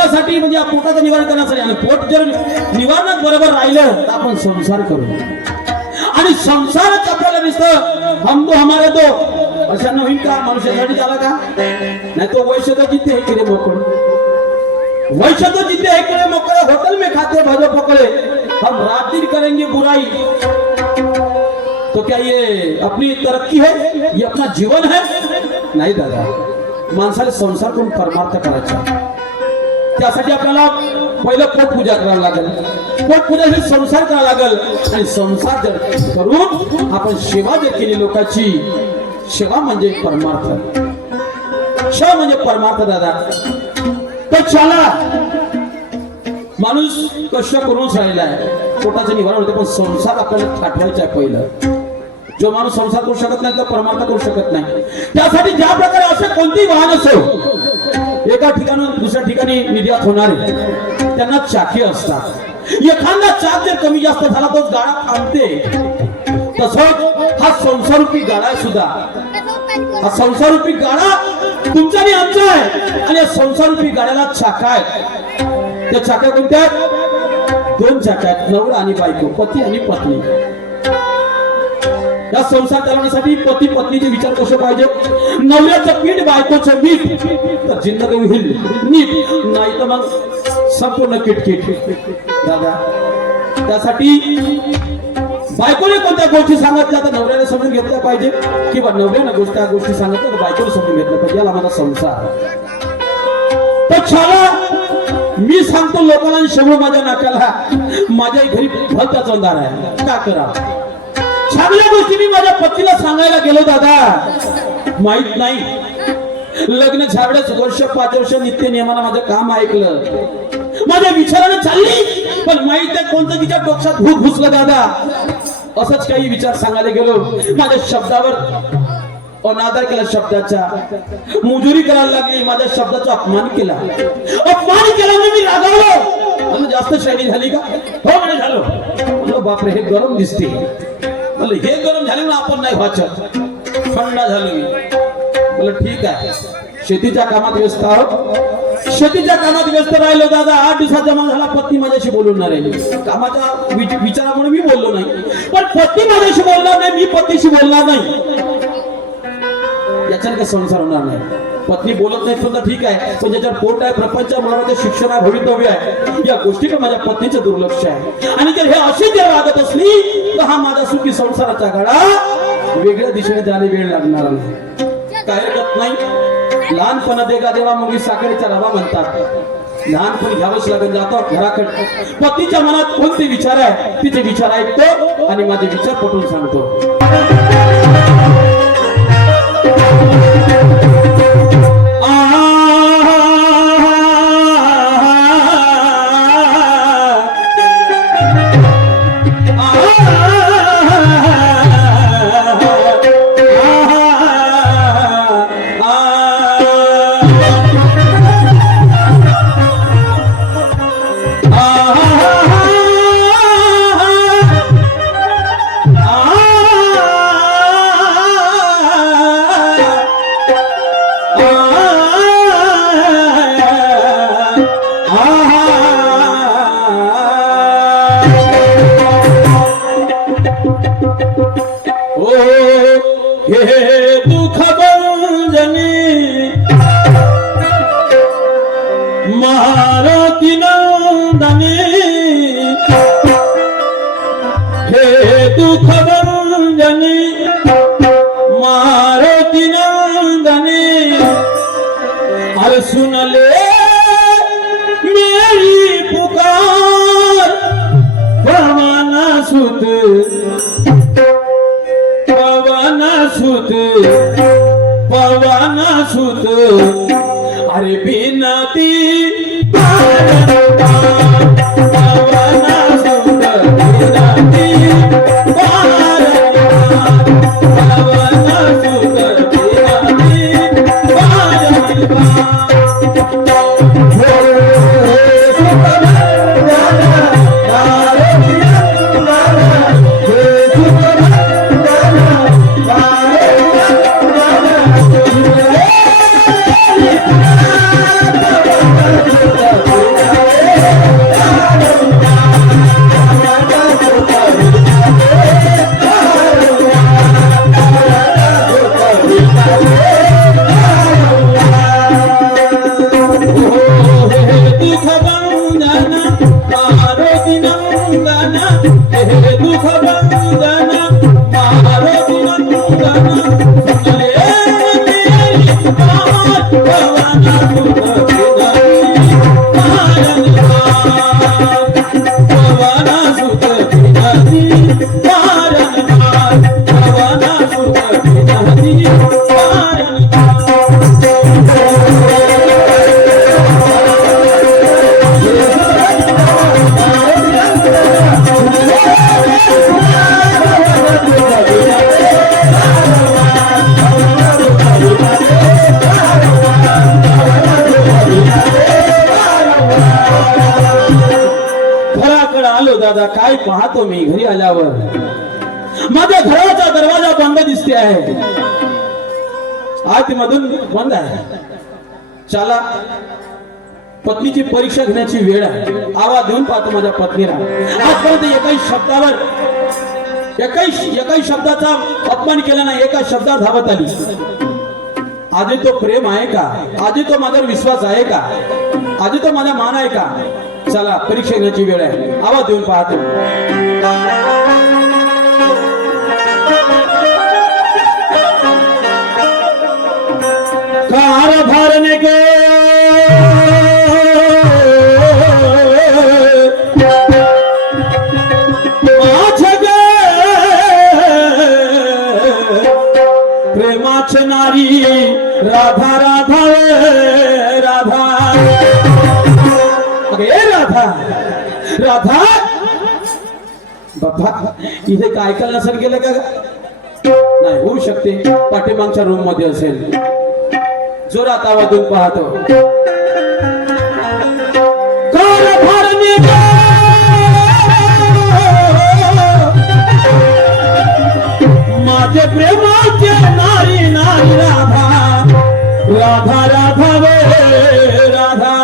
जेवणासाठी म्हणजे या पोटाचं निवारण करण्यासाठी, आणि पोट जर निवारणात बरोबर राहिलं तर आपण संसार करू, आणि संसारच आपल्याला दिसतं हम दो हमारे दो अशा होईल का? मनुष्यासाठी झाला का? नाही तो वैश्य तो जिथे है किरे मोकड़, वैश्य तो जिथे है किरे मोकड़, होटल में खाते भजो पकड़े, हम रात दिन करेंगे बुराई। तो क्या ये अपनी तरक्की है? ये अपना जीवन है? नाही दादा, माणसाला संसार करून परमार्थ करायचा, त्यासाठी आपल्याला पहिलं पोटपूजा करावं लागेल, पोटपूजा संसार करावा लागेल, आणि संसार जर करून आपण सेवा जर केली लोकांची, सेवा म्हणजे परमार्थ, सेवा म्हणजे परमार्थ दादा। तर चला, माणूस कष्ट करूनच राहिला आहे, पोटाचं निवारण होते, पण संसार आपल्याला थाटवायचा आहे पहिलं। जो माणूस संसार करू शकत नाही तो परमार्थ करू शकत नाही। त्यासाठी ज्या प्रकारे असे कोणतेही वाहन असो, एका ठिकाणून दुसऱ्या ठिकाणी निर्यात होणारे त्यांना चाके असतात, एखादा चाक जर कमी जास्त झाला तो गाडा थांबते, तसंच हा संसारूपी गाडा आहे सुद्धा, हा संसारूपी गाडा तुमचा आणि आमचा आहे, आणि या संसारूपी गाड्याला चाका आहे। त्या चाका कोणत्या? दोन चाका आहेत, नवरा आणि बायको, पती आणि पत्नी। या संसार चालवण्यासाठी पती पत्नीचे विचार कसे पाहिजे? नवऱ्याचं पीठ बायकोचं मीठ, तर जिंदगी होईल नीट, नाही तर मग संपूर्ण किटकिट दादा। त्यासाठी बायकोने कोणत्या गोष्टी सांगितल्या तर नवऱ्याने समजून घेतल्या पाहिजे, किंवा नवऱ्याने गोष्टी सांगितल्या तर बायकोने समजून घेतलं पाहिजे, याला माझा संसार। तर चला, मी सांगतो लोकांना, शंभू माझ्या नाकाला, माझ्या घरी भलताच अंधार आहे, का करा? चांगल्या गोष्टी मी माझ्या पत्नीला सांगायला गेलो दादा, माहित नाही लग्न झाल्याच वर्ष 5 वर्ष नित्य नियमानं माझं काम ऐकलं, माझ्या विचारानं चालली, पण माहित आहे कोणतं तिच्या डोक्यात भूत घुसलं दादा। असंच काही विचार सांगायला गेलो, माझ्या शब्दावर अनादर केला, शब्दाचा मुजुरी करायला लागली, माझ्या शब्दाचा अपमान केला, मी रागावलो, मला जास्त शैली झाली का? हो म्हणे झालो। बापरे, हे गरम दिसते, हे गरम झाले ना, आपण नाही वाचत, थंड झालं। बोल ठीक आहे, शेतीच्या कामात व्यस्त आहोत, शेतीच्या कामात व्यस्त राहिलो दादा। 8 दिवसात जमा झाला, पत्नी माझ्याशी बोलणार नाही, कामाच्या विचारामुळे मी बोललो नाही, पण पत्नी माझ्याशी बोलणार नाही, मी पत्नीशी बोलणार नाही, याच्याने काही संसार होणार नाही। पत्नी बोलत नाही तर ठीक आहे, पण ज्याच्यावर पोट आहे, प्रपंच मुलाचे शिक्षण आहे, भवितव्य आहे, या गोष्टीकडे माझ्या पत्नीचं दुर्लक्ष आहे, आणि जर हे अशी जर वागत असली तर हा माझा सुखी संसाराचा गाडा वेगळ्या दिशेने जायला वेळ लागणार नाही। काय हरकत नाही, लहानपणा देगा देवा मुली साखरेचा रवा म्हणतात, लहानपणी घ्यावंच लागत, जातो घराकडे, पत्नीच्या मनात कोणते विचार आहे तिचे विचार ऐकतो, आणि माझे विचार पटवून सांगतो। महारती नंदनी हे दुख भंजनी महारती नंदनी अरे सुन ले मेरी पुकार पवन सुत पवन सुत पवन सुत अरे बिनती दुःख बंधन मारुती नंदन हे दुःख बंधन मारुती नंदन सुनले तेरी पुकार पवन सुत विनती वारंवार पवन सुत विनती वारंवार पवन सुत विनती घराकडे आलो दादा. काय पाहतो मी घरी आल्यावर माझ्या घराचा दरवाजा बंद दिसते आहे. आतमधून बंद आहे. चला पत्नीची परीक्षा घेण्याची वेळ आहे. आवाज देऊन पाहतो माझ्या पत्नीला. आजपर्यंत एकाही शब्दाचा अपमान केला नाही. एका शब्दात धावत आली. आधी तो प्रेम आहे का? आधी तो माझ्यावर विश्वास आहे का? आधी तो माझा मान आहे का? चला परीक्षा घेण्याची वेळ आहे. आवाज देऊन पाहतो. कार भरने के प्रेमाचे नारी राधा राधा राधा अगे राधा राधा बाबा इथे काय ऐकायला नसेल गेलं का? नाही होऊ शकते पाठीमागच्या रूम मध्ये असेल. जोरात आवाजून पाहतो. माझे प्रेमाचे नारी नारी राधा राधा राधा वे राधा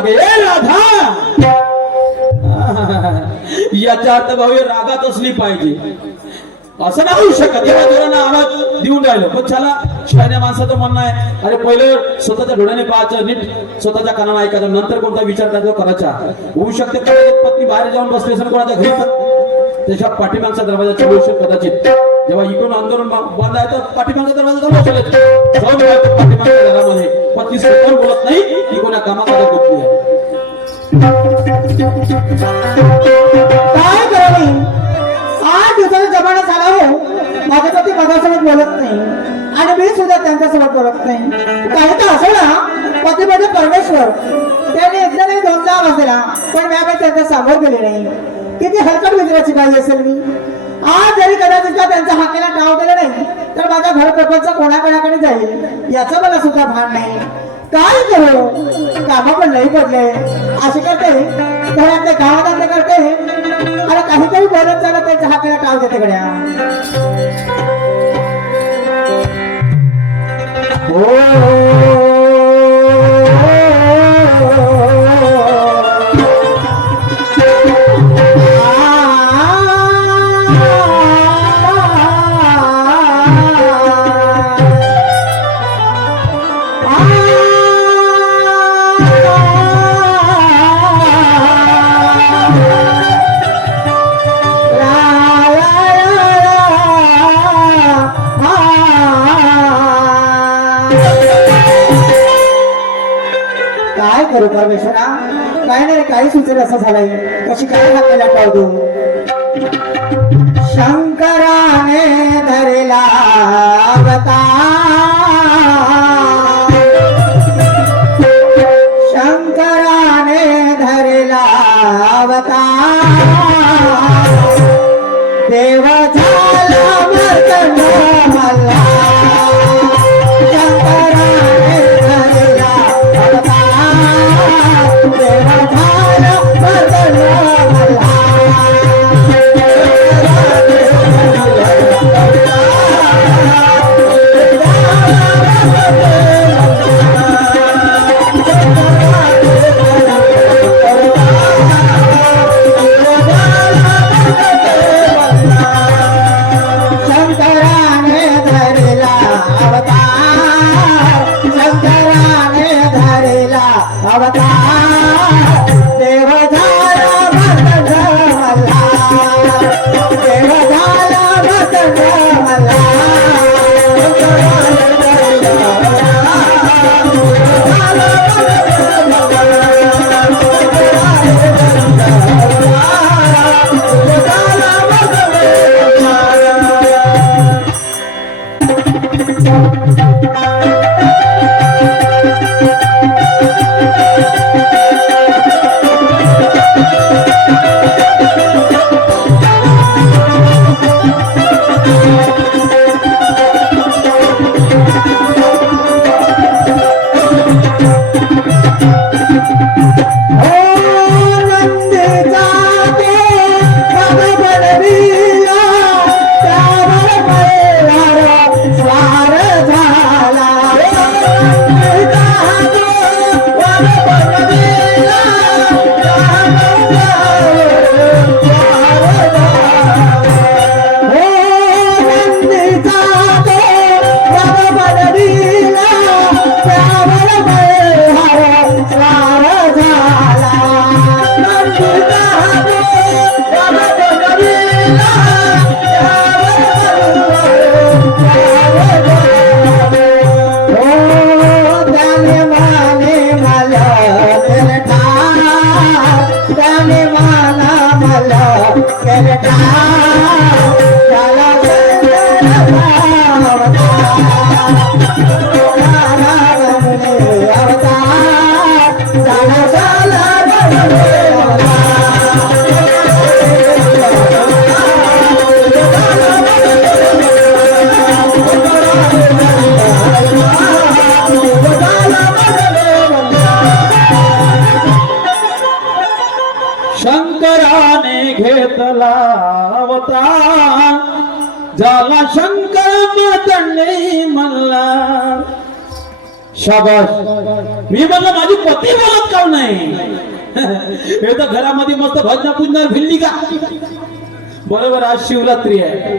अगे राधा. याचा अर्थ भाऊ रागात असली पाहिजे असं नाही होऊ शकत. एवढ्या जोरानं आवाज देऊन राहिलो. पण चला शहाण्या माणसाचं म्हणणं आहे अरे पहिलं स्वतःच्या डोळ्याने पाहायचं, नीट स्वतःच्या कानाला ऐकायचं, नंतर कोणता विचार करायचा. होऊ शकते पत्नी बाहेर जाऊन बसली असेल कोणाच्या घरी, त्याच्या पाठीमागचा दरवाजा होऊ शकतो कदाचित. जेव्हा इकडून आंदोलन बंद आहे तर पाठीमागचा दरवाजा पाठीमागच्या घरामध्ये पत्नी स्वतः बोलत नाही की कोणा कामामध्ये गुंतली आहे. काय करावे? 8 दिवसाचा जमाना झाला हो. माझे पती माझ्यासोबत बोलत नाही आणि मी सुद्धा त्यांच्यासोबत बोलत नाही. काही तर असं ना पती म्हणजे परमेश्वर. त्याने एकदा नाही दोनदा आवाज दिला पण मी काही त्यांच्या समोर गेले नाही. किती हलकट विचारायची पाहिजे असेल मी. आज जरी कदाचित त्यांच्या हाकेला टाव दिलं नाही तर माझा घर प्रपंच कोणाकोणाकडे जाईल याचं मला सुद्धा भान नाही. काय करू? कामं पण नाही पडले. असे करते घरातले कामधंदे करते आणि काहीतरी बोलत चालत त्यांच्या हाकेला टाव देते गड्या. काय करू परमेश्वरा? काय नाही काही सुचेल असं झालंय. कशी काय हाताला पावतो? शंकराने धरला अवतार, शंकराने धरला अवतार, देव झाला मर्दन मला. शंकराने धरला अवतार, देव झाला मर्दन मला. अवतार देव झाला मदन मला देव झाला मदन मला शंकराने घेतला अवतार झाला शंकर मदन मला. शाबास. मी म्हणलं माझी पती बोलत का नाही हे तर घरामध्ये मस्त भजना पूजणार भिल्ली का. बरोबर आज शिवरात्री आहे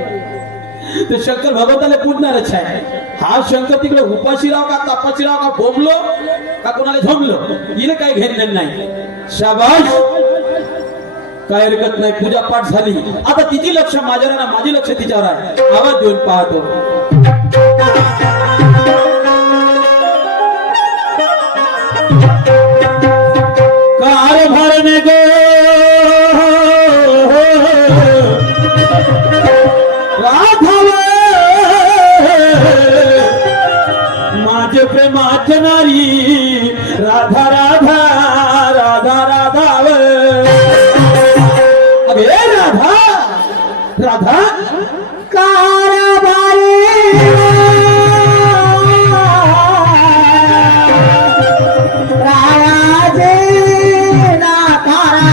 तर शंकर भगवंताला पूजणारच आहे. हा शंकर तिकडे उपाशी राव का तापाशी राव का भोमलो का कोणाला झोमलो हिला काही घेणं नाही. शाबास. काय हरकत नाही. पूजा पाठ झाली आता तिची लक्ष माझ्यावर ना माझी लक्ष तिच्यावर आहे. आवाज देऊन पाहतो. कार भरने गो राधाव माझे प्रेमाचे नारी राधा राधा राधा राधाव. अरे राधा राधा कारभारी रायाचे ना तारा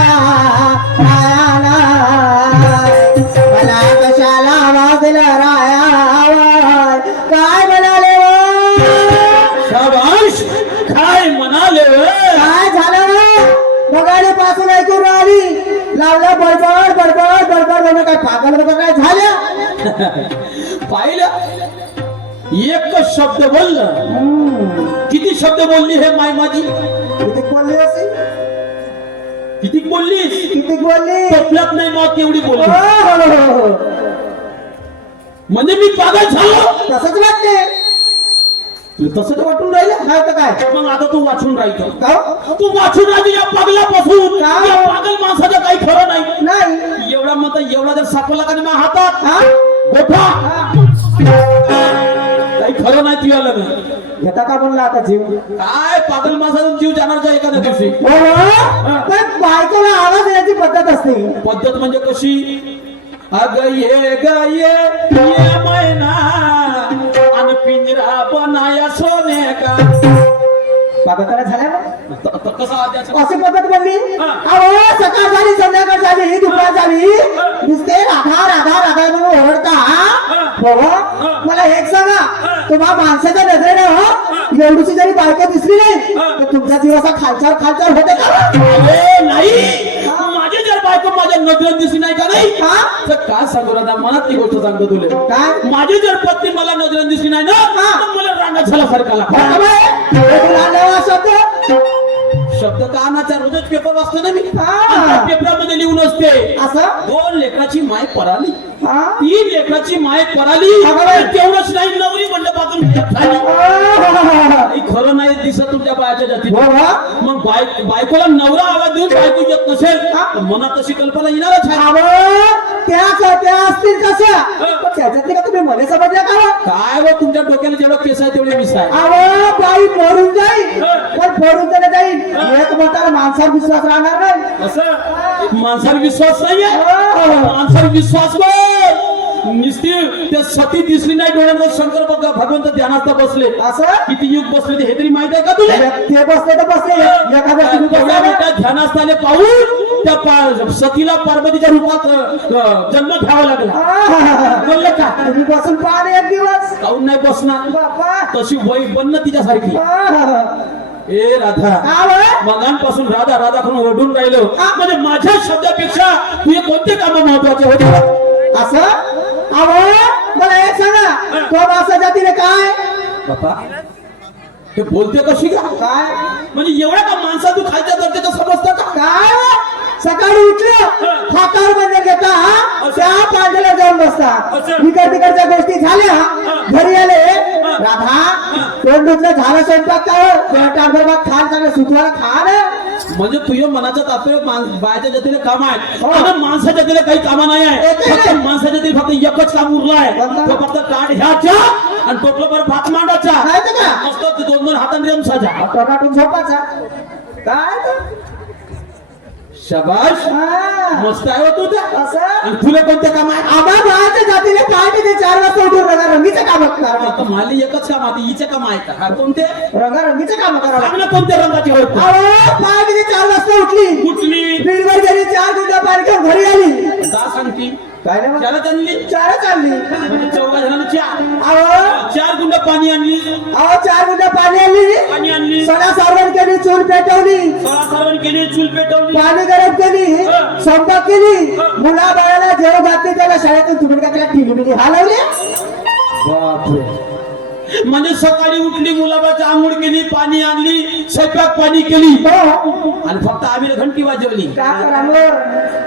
रायाला मला कशाला वाजला राया आवाज काय म्हणाले शाबाश. काय म्हणाले काय झालं बघाडी पासून ऐकून राहिली लावलं बडबड बडबड बडबड म्हणून काय पागल वगैरे काय झालं पाहिलं एकच शब्द बोललं. किती शब्द बोलली हे माय माझी. किती बोलली असे किती बोललीस. किती बोलली टोपल्यात नाही मग केवढी बोलली. हो. म्हणजे मी पागल झालो. तसंच वाटते तुला तसंच वाटून राहिलं. नाही तर काय मग आता तू वाचून राहायचं. का? तू वाचून राहायचं या पागलापासून. का? या पागल माणसाचं काही खरं नाही. नाही एवढा मत एवढा जर सापडला का नाही माझ्या हातात हा? गोठा हा. काही खरं नाही तुला ना. घेता का म्हणला आता जीव काय पागल माणसाचा जीव जाणारचा एखाद्या दिवशी. पण बायकोला आवाज येण्याची पद्धत असते. पद्धत म्हणजे कशी. अग ये ग ये मैना आणि पिंजरा बनाया सोने का. बाबा झाल्या ना कसा आद्याचा अशी पद्धत बनली. अहो सकाळ झाली संध्याकाळ झाली दुपार झाली नुसते राधा राधा राधा म्हणून ओरडता. हो मला एक सांगा तुम्हा माणसाच्या नजरेने हो एवढीची जरी बायको दिसली नाही तर तुमचा जीव असा खालच्यावर खालच्यावर होते का. नाही माझी जर बायको माझ्या नजरेत दिसली नाही का नाही तर काय सांगू राधा मनातली गोष्ट सांगतो तुला. काय माझी जर पत्नी मला नजरेत दिसली नाही ना तर मला रांगात झाल्यासारखा लागतो. कानाचा रोजच पेपर वाचतो ना मी हा. आणि त्या पेपरामध्ये लिहून असते असं 2 लेकराची माय पराली हा? 3 लेकराची माय पराली अगं बाई. तेवढंच नाही नवरी मंडपातून झाली. आह. काही खरं नाही दिसत तुमच्या बायाच्या जातीत हो का? मग बायकोला नवरा आवाज देऊन बायको येत नसेल तर मनात तशी कल्पना येणारच आहे अहो, त्या असतील कशा पण त्याच्यातले का तुम्ही मला समजल्या का हो? काय व तुमच्या डोक्याला जेवढं केस आहे तेवढे मिस आहे अहो बाई मरून जाईल पण फोडून तर जाईल एक म्हणताना माणसावर विश्वास राहणार नाही असं माणसावर विश्वास नाहीये हो. माणसावर विश्वास बघ निस्ती त्या सती दिसली नाही डोळ्यांना शंकर भगवंत ध्यानात बसले असं किती युग बसले ते हे तरी माहित आहे का तुला ते बसले तर बसले एखाद्या तुम्ही तेवढ्या बसला मोठ्या ध्यानास्थाने पाहून त्या सतीला पार्वतीच्या रूपात जन्म घ्यावा लागला आह. बोलले का तुम्ही बसून पाहा एक दिवस काऊन नाही बसणार बाप्पा तशी वय बनणं तिच्यासारखी आह. ए राधा आव. मगांपासून राधा राधा करून ओढून राहिलो म्हणजे माझ्या शब्दापेक्षा तुझे कोणते काम महत्वाचे होते असं अहो मला एक सांगा तो मासा जातीने काय बापा हे बोलते कशी का काय म्हणजे एवढ्या का माणसा तू खायच्या दर्जाचं समजतं का काय सकाळी उठलं हातावर म्हणजे घेता त्या पांढऱ्याला जाऊन बसता इकड तिकडच्या गोष्टी झाल्या घरी आले राधा तोंड धुतलं झालं स्वयंपाक काय टांगरबाग खाल चांगलं सुतवाला खा ना म्हणजे तुझ्या मनाचं तात्पर्य बायाच्या जातीने काम आहे हो. आणि माणसाच्या जातीने काही काम नाही आहे एकही फक्त नाही. माणसाच्या जातीने फक्त एकच काम उरलं आहे कोणतं? तो फक्त ताट घ्यायचा आणि टोपलं बरं भात मांडायचा नाही तर का? मस्त 2-2 हाताने रमसायचा टोकाटून झोपाचा काय ते? शाबाश हा. मस्त आहे हो तू त्या असं आणि तुला कोणते काम आहे आम्हा बाळाच्या जातीने पहाटे ते 4 वाजता उठून रंगारंगीचे काम करणार आता मला एकच काम आहे हिचे काम आहे का हा कोणते रंगारंगीचे काम करावं चांगलं कोणत्या रंगाचे होत अहो पहाटे ते 4 वाजता उठली कुठली बिलवर गेली 4 गुंडा पाणी घेऊन घरी आली का सांगती काय नाही त्याला त्यांनी 4 चालली म्हणजे 14 जणांना चार अहो 4 गुंड पाणी आणली 4 गुंडा पाणी आली पाणी आणली सडा सारवण केली चूल पेटवली सर्वण केली चूल पेटवली पाणी गरम केली स्वयंपाक केली मुला बाळाला जेव घातली त्याला शाळेतून तुम्ही का त्याला टिलिमिली हलवली बापरे म्हणजे सकाळी उठली मुलाबाची आंघोळ केली पाणी आणली स्वयंपाक पाणी केली आणि फक्त आम्ही घंटी वाजवली का करा मग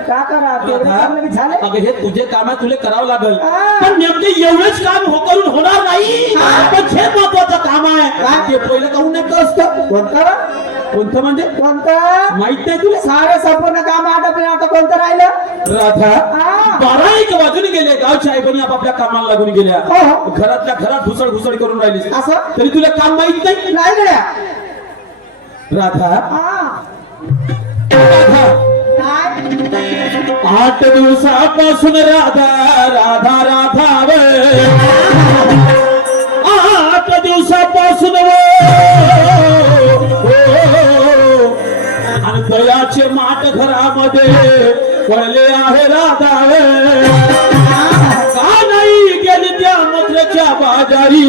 का करा तेवढं काम लगेच झालं अगं हे तुझे काम आहे तुला करावं लागल हा. पण नेमके एवढेच काम करून होणार नाही हा. पण हे महत्वाचं काम आहे काय? ते पहिलं काहून नाही असतं कोणतं कोणतं म्हणजे कोणतं माहित नाही तुला सारे संपूर्ण काम आटपले आता कोणतं राहिलं राधा हा. 12 वाजून गेले गावच्या आईबणी आपापल्या कामाला लागून गेल्या हो. घरातल्या घरात घुसड घुसड करून राहिली असं तरी तुला काम माहित नाही नाही गड्या राधा हा राधा काय 8 दिवसापासून राधा राधा राधा वे 8 दिवसापासून आणि दयाचे माठ घरामध्ये पडले आहे राधा वे का नाही गेली त्या मद्राच्या बाजारी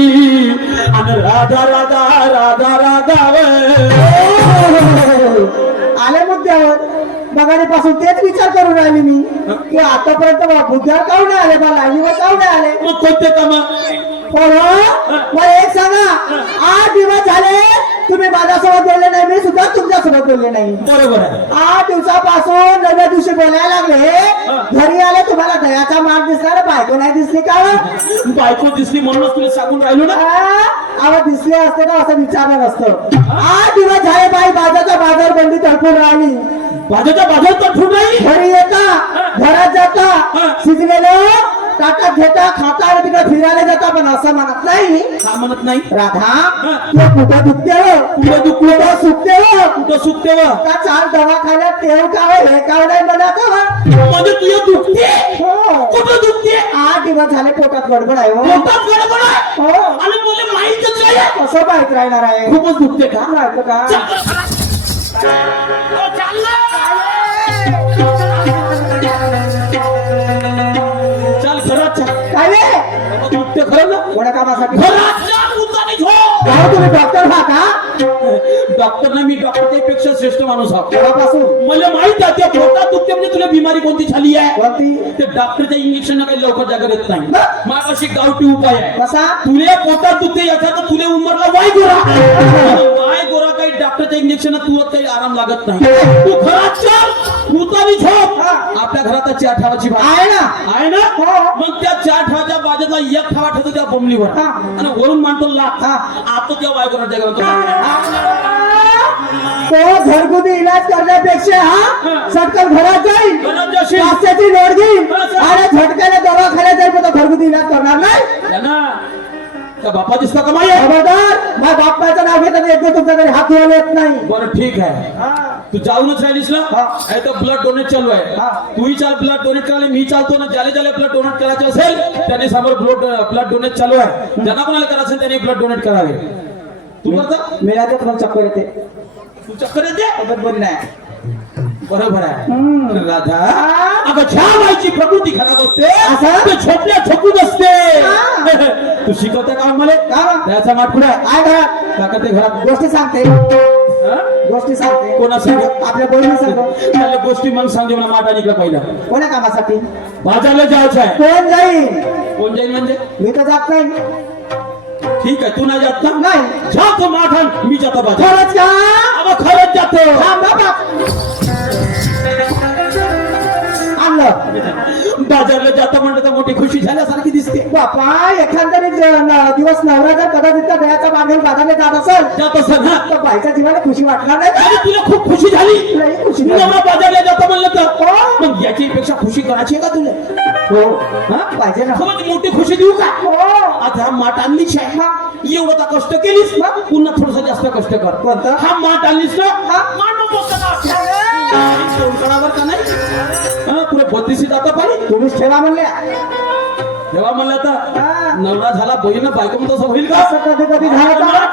आणि राधा राधा राधा राधा वे आले मुद्द्यावर बघाडीपासून तेच विचार करून राहिले मी की आतापर्यंत मुद्द्यावर काऊन नाही आले मला लाईनीवर काऊन नाही आले मग कोणते काम पण मला एक सांगा 8 दिवस झाले तुम्ही माझ्यासोबत बोलले नाही मी सुद्धा तुमच्यासोबत बोलले नाही बरोबर आहे 8 दिवसापासून नव्या दिवशी बोलायला लागले घरी आले तुम्हाला दयाचा मार्ग दिसला बायको नाही दिसली का बायको दिसली म्हणूनच तुला सांगून राहिलो ना आवा दिसले असते का असं विचारलं नसतं 8 दिवस झाले बाई बाजारचा बाजार बंदी तडफून राहिली भाज्याच्या बाजार तर ठेवून नाही घरी येता घरात जाता शिजलेलं ताटात घेता खाता आणि तिकडे फिरायला जाता पण असं म्हणत नाही का म्हणत नाही राधा तू कुठं दुखते हो कुठं सुटते हो कुठं सुटते व का 4 दवाखान्यात तेव का हो हे का नाही म्हणत हो? म्हणजे तुझ्या दुखते हो कुठं दुखते 8 दिवस झाले पोटात गडबड आहे हो पोटात गडबड आहे हो आणि मला माहितच नाही कसं माहित राहणार आहे खूपच दुखते का माहित का चाल घरात चाल काय रे दुखते खरं ना कोणा कामासाठी घरात चाल उतानी झो भाऊ तुम्ही डॉक्टर हा का डॉक्टर नाही मी डॉक्टर पेक्षा श्रेष्ठ माणूस आहोत तेव्हापासून मला माहित आहे त्या पोटात दुखते म्हणजे तुला बिमारी कोणती झाली आहे कोणती ते डॉक्टरच्या इंजेक्शन काही लवकर जागा देत नाही माझ्यापाशी गावठी उपाय आहे कसा तुले पोटात दुखते याचा तर तुले उमरला वाय गोरा वाय गोरा काही डॉक्टरच्या इंजेक्शन तू काही आराम लागत नाही तू घरात चल भूतानी झोप हा. आपल्या घरात चहा ठेवायची बाब आहे ना आहे ना हो. मग त्या चहा ठेवायच्या बाजूला एक ठेवा ठेवतो त्या बोमलीवर हा. आणि वरून मांडतो लाख हा. आता त्या बायकोच्या घरात तो घरगुती इलाज करण्यापेक्षा सटकन घरात जाईल घरात जाशील. पाचशेची नोट घेईल हा, सर. आणि झटक्याने दवाखान्यात जाईल पण तो घरगुती इलाज करणार नाही ना त्या बापा दिसता कमाई आहे खबरदार माझ्या बाप्पाचं नाव घेताना एकदा तुमच्याकडे हात धुवायला येत नाही बरं ठीक आहे हा. तू जाऊनच राहिलीस ना हा. आहे तर ब्लड डोनेट चालू आहे हा. तूही चाल ब्लड डोनेट करायला मी चालतो ना ज्याला ज्याला ब्लड डोनेट करायचे असेल त्यांनी समोर ब्लड डोनेट चालू आहे ज्यांना कोणाला करायचं असेल त्यांनी ब्लड डोनेट करावे तू करता मिळालं तुम्हाला चक्कर येते तू चक्कर येते तब्येत बरी नाही बरोबर आहे हम्म. राधा हा. अगं ज्या बाईची प्रकृती खराब असते असं? ते छोट्या छोकून असते हा. तू शिकवते का मला का? त्याचा माठ पुढे आहे. काय घरात काका ते घरात गोष्टी सांगते हा? गोष्टी सांगते कोणा सांग? आपल्या बोलणी सांगतो त्याला गोष्टी मग सांगे मला माठ आणि इकडे पहिला कोण्या कामासाठी बाजारला जायचं आहे कोण जाईल कोण जाईल म्हणजे मी तर जात नाही ठीक आहे तू नाही जात ना नाही जातो माठण मी जातो बाजार खरंच का अगं खरंच जातो थांब बाबा आणलं बाजारला जातो म्हणलं तर मोठी खुशी झाल्यासारखी दिसते बापा एखाद्याने दिवस नवरा जर कदाचित त्या दयाचा मागेल बाजारला जात असेल जात असं ना तर बाईच्या जीवाला खुशी वाटणार नाही आणि तुला खूप खुशी झाली लई खुशी मी झाली. नवरा बाजारला जातो म्हणलं तर हो. मग याची पेक्षा खुशी करायची आहे का तुला हो हा? पाहिजे ना खूपच मोठी खुशी देऊ का हो आता हा माठ आणलीच आहे एवढं तर कष्ट केलीस ना पुन्हा थोडस जास्त कष्ट कर कोणतं? हा माठ आणलीस ना हा. माठ नको का नाही पुढे 32 जाता पाहिजे तुम्हीच ठेवा म्हणल्या तेव्हा म्हणलं हा. आता नवरा झाला बहीण बायको म्हणतो असं होईल का असं कधी कधी झालं का हा?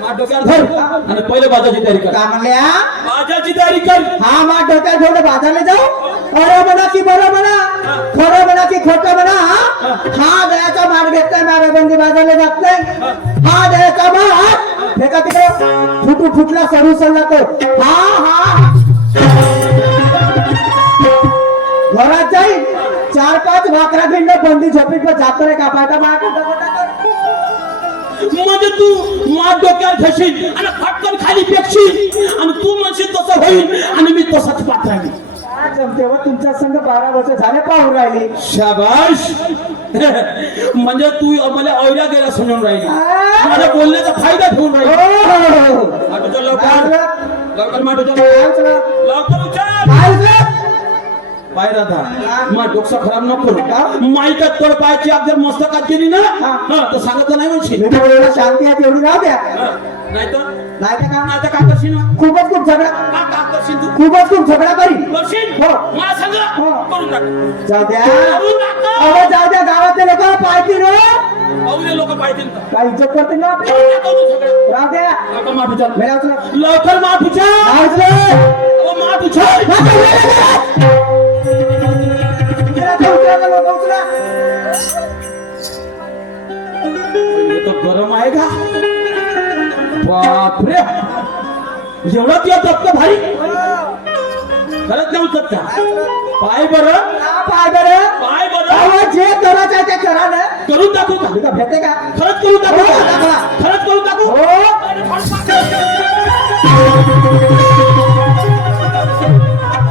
माठ डोक्यात धर आणि पहिले बाजाची तयारी कर का म्हणल्या बाजाची तयारी कर हा मा डोक्यात घेऊन बाजारला जाऊ अरे म्हणा की बरं म्हणा खरं म्हणा की खोटं म्हणा हा दयाचा मार घेतलाय नाराबंदी बाजारला जात नाही हा दयाचा मार फेका तिकडे फुटला सरू सल्ला तो हा घरात जाईल 4-5 भाकरा भिंड बंदी झोपीत जात रे का पायटा म्हणजे तू माठ डोक्यावर घशील आणि फटकन खाली फेकशील आणि तू म्हणशील तसं होईल आणि मी तसाच पात्र आहे तेव्हा तुमच्या संघ 12 वर्ष झाले पाहून राहिली शाबाश म्हणजे तू मला अवऱ्या गेला समजून राहिली माझ्या बोलण्याचा फायदा घेऊन राहिली माठूचा लवकर माठूचा लवकर उचल पाय राधा मा डोकसा खराब नको करू माईकात तोड पायची अगदी मस्तकात गेली ना तर सांगत नाही म्हणशील शांती आहे तेवढी राहू द्या नाही तर नाही तर का आता काय करशील ना खूपच खूप झगडा का करशील तू खूप झगडा करी करशील हो. मला सांग हो. करून टाक जाऊ द्या करून टाक अहो जाऊ द्या गावातले लोक पाहतील हो. अवले लोक पाहिजे काय इज्जत करतील ना आपली राहू द्या लवकर माठ उचल मेला उचला लवकर माठ उचल उचला माठ उचल हे तो गरम आहे का बापरे एवढा तुझ्या धक्का भारी खरंच नाही उचलत का पाय बरं पाय बरं पाय बरं अहो, जे करायचं आहे ते करा ना करून टाकू का तुला भेटते का खरंच करून टाकू हो, का टाका. खरंच करून टाकू हो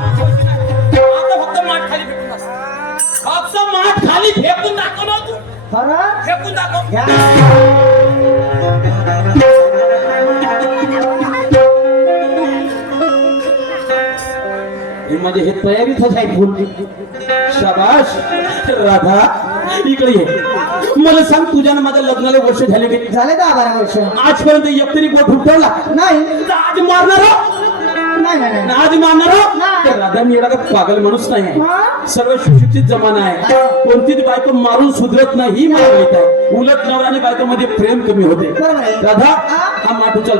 आता फक्त माठ खाली फेकून टाक फक्त माठ खाली फेकून टाकू ना तू खरं फेकून टाकू घ्या म्हणजे हे तयारीतच आहे फुल शाबाश राधा इकडे ये मला सांग तुझ्या ना माझ्या लग्नाला वर्ष झाले की झाले 10-12 वर्ष आजपर्यंत एकतरी बोट उठवला नाही आज मारणार नाही नाही नाही. आज मारणार नाही. तर राधा मी एवढा काही पागल माणूस नाही आहे हा? सर्व सुशिक्षित जमाना आहे कोणतीच बायको मारून सुधरत नाही ही मला माहित आहे उलट नवरा आणि बायको मध्ये प्रेम कमी होते बरोबर आहे. राधा हा? हा माठ उचल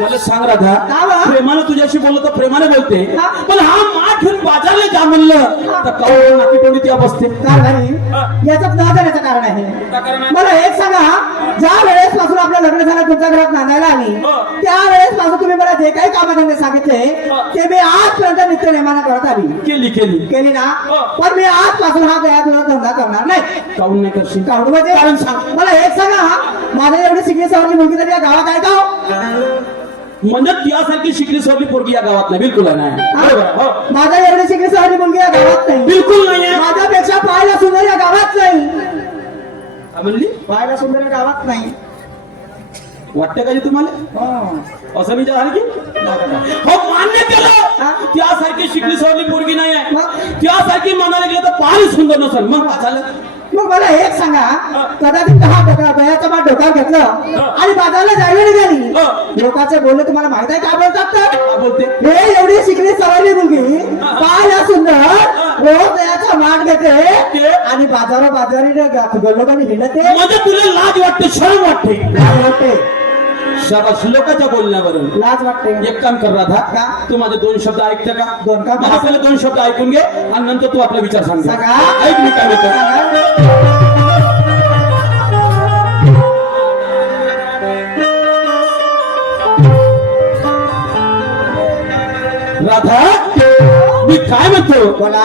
मला सांग राधा का बा? प्रेमानं तुझ्याशी बोलत तर प्रेमाने बोलते हा? पण हा माठ घेऊन बाजारला जा म्हणलं तर कावळ नाकी टोळी त्या बसते काय नाही याचं ना जाण्याचं कारण आहे काय कारण आहे? मला एक सांगा ज्या वेळेस पासून आपलं लग्न झालं तुमच्या घरात नांदायला आली हो. त्या वेळेस पासून तुम्ही मला जे काही कामधंदे सांगितले हो. ते मी आजपर्यंत नित्य नेमानं करत आली केली ना हो. पण मी आजपासून हा गया तुझा धंदा करणार नाही. काऊन नाही करशील काढू म्हणजे कारण सांग. मला एक सांगा माझ्या एवढी शिकली सवरली मुलगी तरी या गावात आहे का हो? म्हणजे त्यासारखी शिकली सवरली पोरगी या गावात नाही बिलकुल नाही बरोबर आहे, हो. माझ्या एवढी शिकली सवरली मुलगी या गावात नाही. बिलकुल नाहीये माझ्यापेक्षा पाहायला सुंदर या गावात नाही. काय म्हणली पाहायला सुंदर या गावात नाही. वाटतं का जे तुम्हाला हो. असं विचार आहे की हो मान्य केलं हा? त्यासारखी शिकली सवरली पोरगी नाही आहे मग? त्यासारखी म्हणायला गेलं तर फारच सुंदर नसेल मग काय झालं मग मला एक सांगा कदाचित हा दयाचा बाट डोक्यावर घेतलं आणि बाजारला जायला निघाली हा. लोकांचे बोलणे तुम्हाला माहित आहे का बोलतात तर? काय बोलते हे एवढी शिकली सवरली मुलगी पाहायला सुंदर रोज दयाचा मान घेते आणि बाजारी गल्लोगाने हिंडते. म्हणजे तुला लाज वाटते शरम वाटते लाज वाटते. शाबास लोकांच्या बोलण्यावरून लाज वाटते. एक काम कर राधा का? तू माझे 2 शब्द ऐकते का दोन का? मला पहिले 2 शब्द ऐकून घे आणि नंतर तू आपला विचार सांग सांगा. ऐक मी काय म्हणतो राधा मी काय म्हणतो बोला.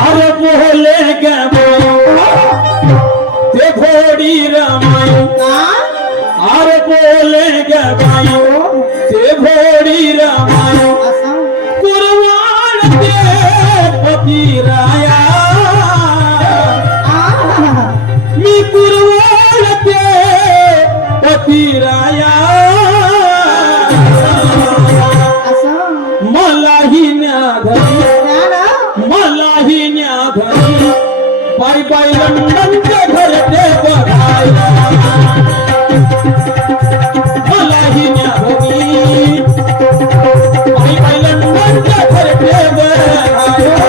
अरे बोले ग ते घोडी रमाई का? अरे बोले ग बाई ते घोडी रमाई असं कुरवाड ते फकीराया मी कुरवाड ते फकीराया असं मलाही न्या घरी मलाही न्या घरी बाई बाई लंडनच्या घर ते बघायला मलाही न्या घरी बाई बाई लंडनच्या घर ते बघायला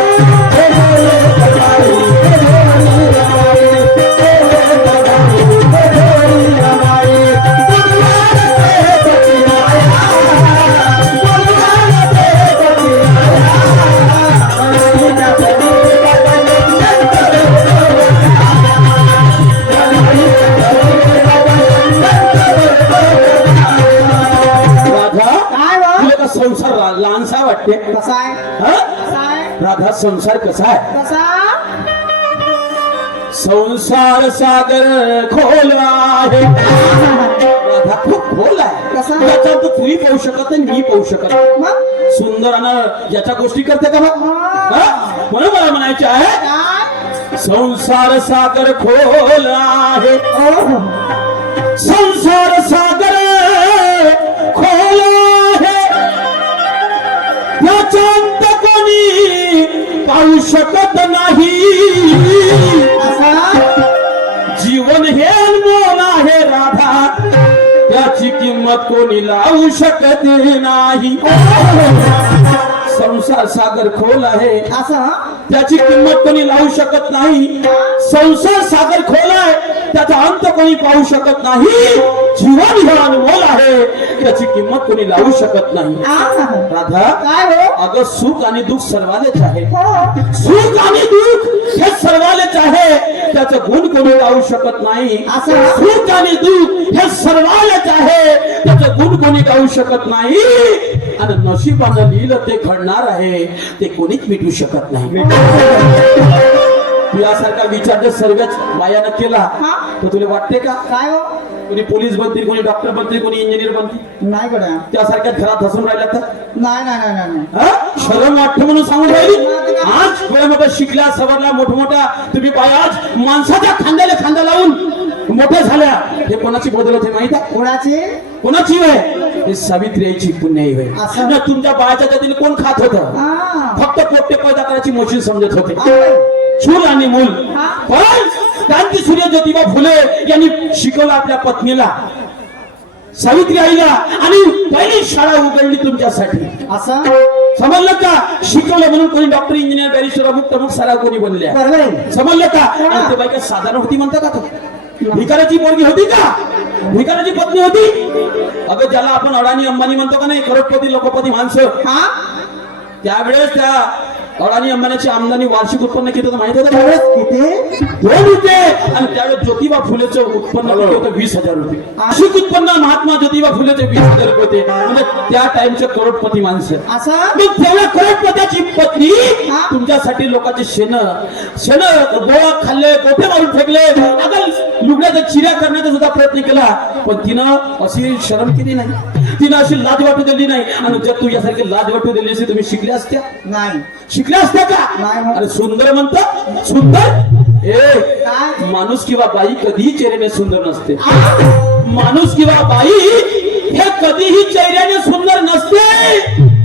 काय बा? तुला का संसार लहानसा वाटते कसा आहे? हा? कसा आहे? राधा संसार कसा आहे कसा? संसार सागर खोल आहे राधा खूप खोल आहे कसा? त्याच्यात तूही पाहू शकत नाही मी पाहू शकत नाही. मग सुंदर आणि याच्या गोष्टी करते का बघ हा? म्हणून मला म्हणायचे आहे काय? संसार सागर खोल आहे ओ, संसार सागर खोल आहे त्याच्यात कोणी पाहू शकत नाही असा? जीवन हे अनमोल आहे राधा त्याची किंमत कोणी लावू शकत नाही संसार सागर खोल आहे असं? त्याची किंमत कोणी लावू शकत नाही संसार सागर खोल आहे त्याचा अंत कोणी पाहू शकत नाही जीवन हे अनमोल आहे त्याची किंमत कोणी लावू शकत नाही राधा काय हो? अगं सुख आणि दुःख सर्वालेच आहे हो. सुख आणि दुःख हे सर्वालेच आहे त्याचं गुण कोणी लावू शकत नाही असं? सुख आणि दुःख हे सर्वालेच आहे त्याचं गुण कोणी लावू शकत नाही आणि नशिबानं लिहिलं ते घडणार आहे ते कोणीच मिटवू शकत नाही यासारखा विचार जर सर्वच बायानं केला हा? तर तुला वाटते का काय हो? कोणी पोलीस बनतील कोणी डॉक्टर बनतील कोणी इंजिनियर बनतील नाही गड्या. त्यासारख्या घरात हसून राहिल्या तर नाही नाही नाही नाही हा? शरम वाटतं म्हणून सांगून राहिली आज थोड्या मोठ्या शिकल्या सवरल्या मोठमोठ्या तुम्ही पाय आज माणसाच्या खांद्याला खांदा लावून मोठ्या झाल्या हे कोणाची बदल होते माहित आहे कोणाची? कोणाची वय हे सावित्रीची पुण्याई वय असं? ना तुमच्या बाळाच्या जातीने कोण खात होतं हा. फक्त पोट्टे पैदा करायची मशीन समजत होते आहे. चूल आणि मूल हा. पण क्रांती सूर्य ज्योतिबा फुले यांनी शिकवलं आपल्या पत्नीला सावित्री आईला आणि पहिली शाळा उघडली तुमच्यासाठी असं? समजलं का शिकवलं म्हणून कोणी डॉक्टर इंजिनियर बॅरिस्टर अमुक तमुक सारा कोणी बनल्या बरोबर आहे. समजलं का आणि ते बाई काय साधारण होती म्हणता का तो भिकाराची पोरगी होती का भिकाराची पत्नी होती अगं ज्याला आपण अडाणी अंबानी म्हणतो का नाही करोडपती लोकपती माणसं हा? त्यावेळेस त्या अडाणी अंबानीची आमदानी वार्षिक उत्पन्न किती होतं माहिती होतं का? त्यावेळेस किती 2 रुपये. आणि त्यावेळेस ज्योतिबा फुलेचं उत्पन्न किती होतं? 20,000 रुपये. वार्षिक उत्पन्न महात्मा ज्योतिबा फुलेचे 20,000 रुपये होते. म्हणजे त्या टाइमचे करोडपती माणसं. असं मग तेवढ्या करोडपत्याची पत्नी हा? तुमच्यासाठी लोकांचे शेण गोळा खाल्ले, गोठे मारून फेकले, आता लुगड्याच्या चिऱ्या करण्याचा सुद्धा प्रयत्न केला, पण तिनं अशी शरम केली नाही, तिनं अशी लाज वाटू दिली नाही. आणि जर तू यासारखी लाज वाटू दिली असती तुम्ही शिकल्या असत्या नाही शिकल्या असत्या का? नाही. अरे सुंदर म्हणतात सुंदर. काय? माणूस किंवा बाई कधीही चेहऱ्याने सुंदर नसते. माणूस किंवा बाई हे कधीही चेहऱ्याने सुंदर नसते.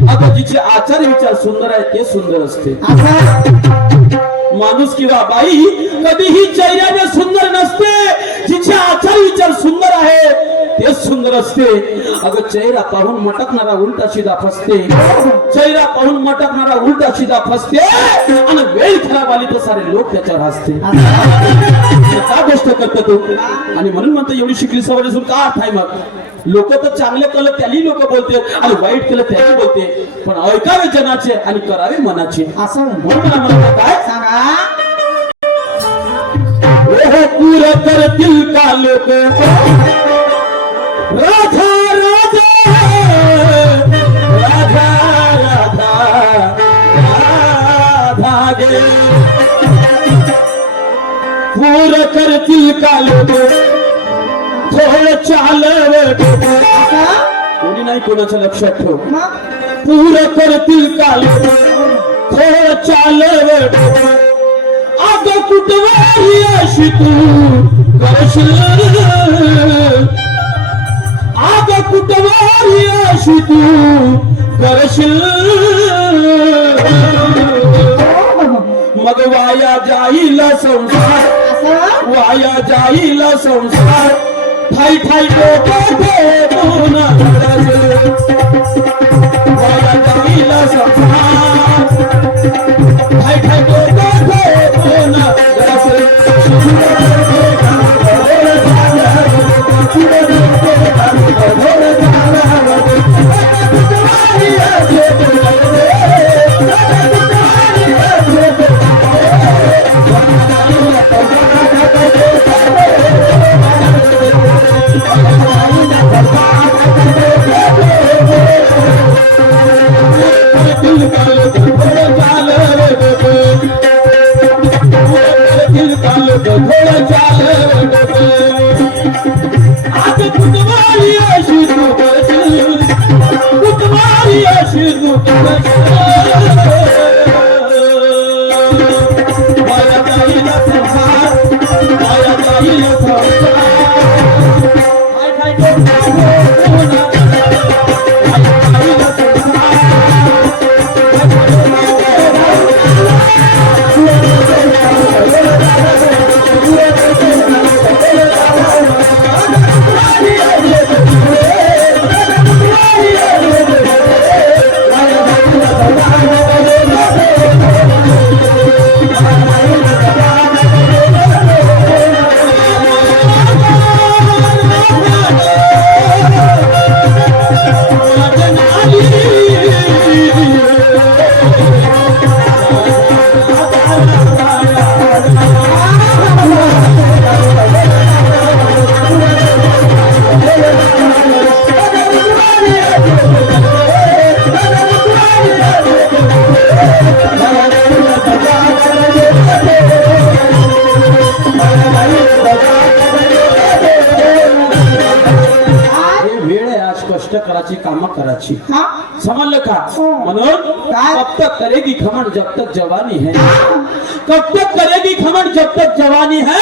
अगं जिचे आचार विचार सुंदर आहे ते सुंदर असते. असं माणूस किंवा बाई कधीही चेहऱ्याने सुंदर नसते. जिचे आचार विचार सुंदर आहे तेच सुंदर असते. अगं चेहरा पाहून मटकणारा उलटा सीधा फसते. चेहरा पाहून मटकणारा उलटा सीधा फसते. आणि वेळ खराब आली तर सारे लोक त्याच्यावर हसते. का गोष्ट करतो तू? आणि म्हणून म्हणतो एवढी शिकली सवय असून का अर्थ आहे? मग लोक तर चांगले केलं त्यांनी लोक बोलते आणि वाईट केलं त्यांनी बोलते, पण ऐकावे जनाचे आणि करावे मनाचे. असं म्हणून मला म्हणतो काय सांगा ओह पूर करतील का लोक राधा राधा राधा राधा राधा गे. पूर करतील का लोक थोडं चालव. असं कोणी नाही कोणाचं लक्षात ठेव. मग पूर करतील का लोक थोडं चालव. अग कुठवाही अशी तू करशील. अग कुठवाही अशी तू करशील. मग वाया जाईल संसार. असं वाया जाईल संसार. ठाई ठाई डोकं ठेवून रडशील. वाया जाईल संसार. ठाई ठाई डोकं ठेवून रडशील. कष्ट करायची, कामं करायची. हा समजलं का? म्हणून काय? कब तक करेगी घमंड जब तक जवानी है. कब तक करेगी घमंड जब तक जवानी है.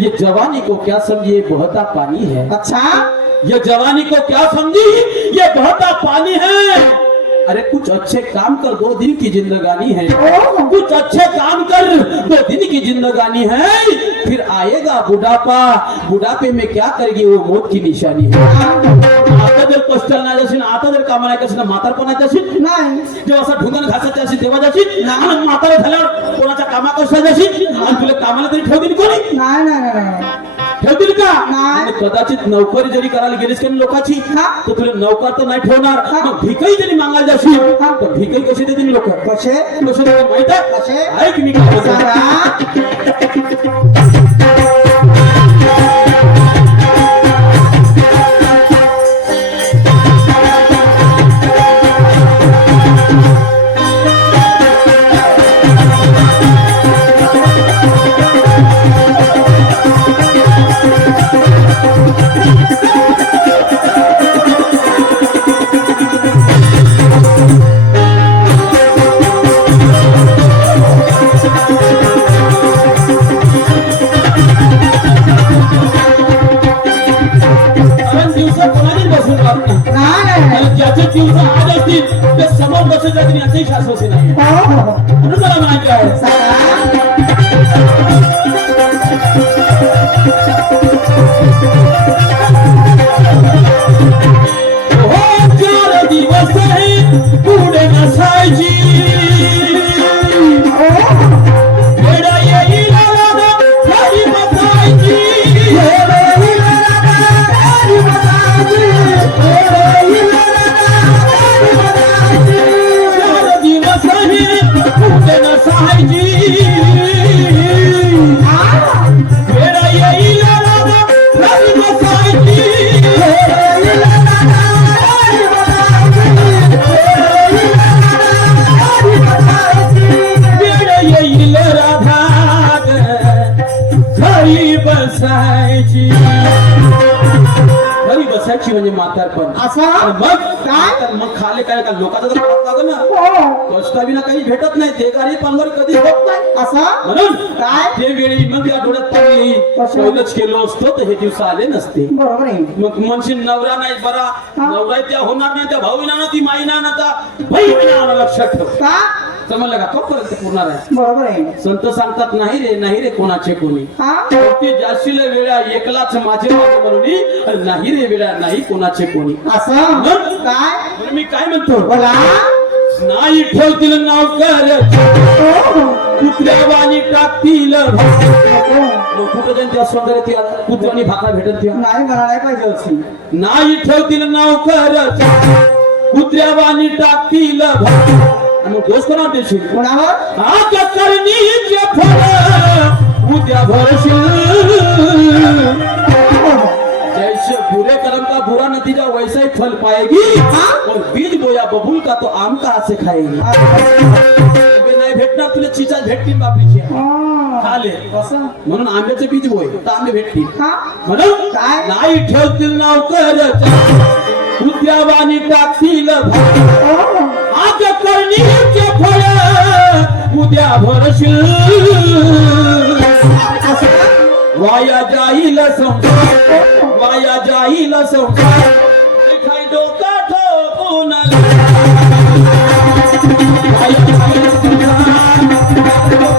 ये जवानी को क्या समझी, ये बहता पानी है. अच्छा ये जवानी को क्या समझी, ये बहता पानी है. अरे कुछ अच्छे काम कर, 2 दिन की जिंदगानी है. कुछ अच्छे काम कर, 2 दिन की जिंदगानी है. फिर आएगा बुढ़ापा. बुढ़ापे में क्या करेगी, वो मौत की निशानी है. आता जर कष्टाला नाही जाशील, आता जर कामा नाही करशील, म्हातारपणात जाशील नाही जेव्हा असं ढुंगण घासायचे असेल तेव्हा जाशील. आणि म्हातारा झाल्यावर कोणाच्या कामा कष्टात जाशील आणि तुला कामाला तरी ठेवतील कोणी. नाही नाही नाही नाही ठेवतील का नाही. आणि कदाचित नोकरी जरी करायला गेलीस का लोकांची हा. तर तुला नौकर तर नाही ठेवणार हा. मग भिकही जरी मागायला जाशील हा. तर भिकही कशी देतील लोक कसे कसे देतील माहित कसे? आहे ऐक मी काय म्हणतो. सांगा. कारण दिवसा कोणाची बसून राहत नाही नाही नाही. आणि ज्याचे दिवस आज असतील ते समोर बसून जातील याचंही शाश्वती नाही हो, हो, हो. म्हणून मला म्हणायचं आहे सांगा. हो चार दिवस हे पुढे नसायची हो. वेडा येईल राधा घरी बसायची चार दिवस हे पुढे नसायची वेडा येईल राधा घरी बसायची वेळ येईल राधा घरी बसायची घरी बसायची म्हणजे म्हातारपण असं? आणि मग काय? मग खाले काय का लोकांचा तर हात लागल ना हो. कष्टाविना काही भेटत नाही ते गाडी पानवर कधी होत नाही असं म्हणून काय? ते वेळी मग या डोळ्यात पाणी येईल कसं? पहिलंच केलो असतो तर हे दिवस आले नसते बरोबर आहे. मग म्हणशील नवरा नाही बरा हा. नवरा त्या होणार नाही त्या भाऊना ना ती माईना ना त्या बहिणीना लक्षात ठेव का समजलं का कपर्यंत पुरणार आहे बरोबर आहे. संत सांगतात नाही रे कोणाचे कोणी हा ते जाशील वेळा एकलाच माझे म्हणून आणि नाही रे वेळा नाही कोणाचे कोणी असं म्हणून काय म्हणून मी काय म्हणतो बोला. नाही ठेवतील नौकर हो, कुत्र्या वाणी टाकतील हो. मग कुठं जाईन त्या सौंदर्य त्या कुत्र्यानी भाकरा भेटत त्या नाही मला नाही पाहिजे अशी. नाही ठेवतील नौकर कुत्र्या वाणी टाकतील आणि मग दोष कोणा देशील कोणावर आता करणीचे फळ उद्या भरशील जैसे बुरे कर्म का बुरा नतीजा वैसा ही फल पाएगी और बीज बोया बबूल का तो आम का हाथ से खाएगी आंबे नाही भेटणार तुला चिचा भेटतील बापरीची खाले असं म्हणून आंब्याचे बीज बोय तर आंबे भेटतील हा म्हणून काय? नाही ठेवतील नौकर उद्या वाणी टाकतील हो. आज करणीचे फळ उद्या भरशील वाया जाईल संसार वाया जाईल संसार काही डोका ठोकून वाया जाईल संसार डोका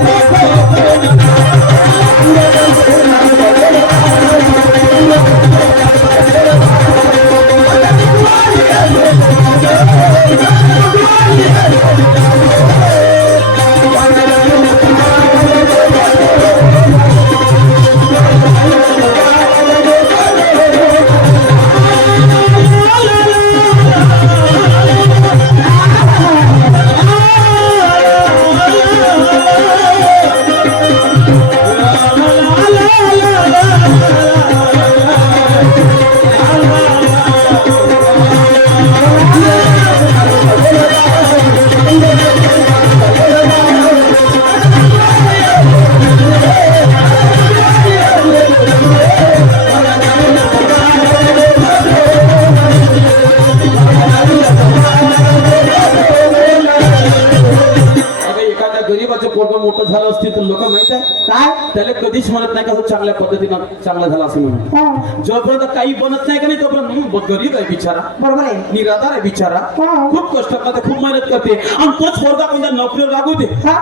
ठोकून मोठं झालं असतील तर लोक माहित आहे काय त्याला कधीच म्हणत नाही का तो चांगल्या पद्धतीनं चांगला झाला असं म्हणून हो. जोपर्यंत काही बनत नाही का नाही तोपर्यंत गरीब आहे बिचारा बरोबर आहे. निराधार आहे बिचारा हो. खूप कष्ट करते खूप मेहनत करते आणि तोच पोरगा कोणत्या नोकरीवर लागू दे हा.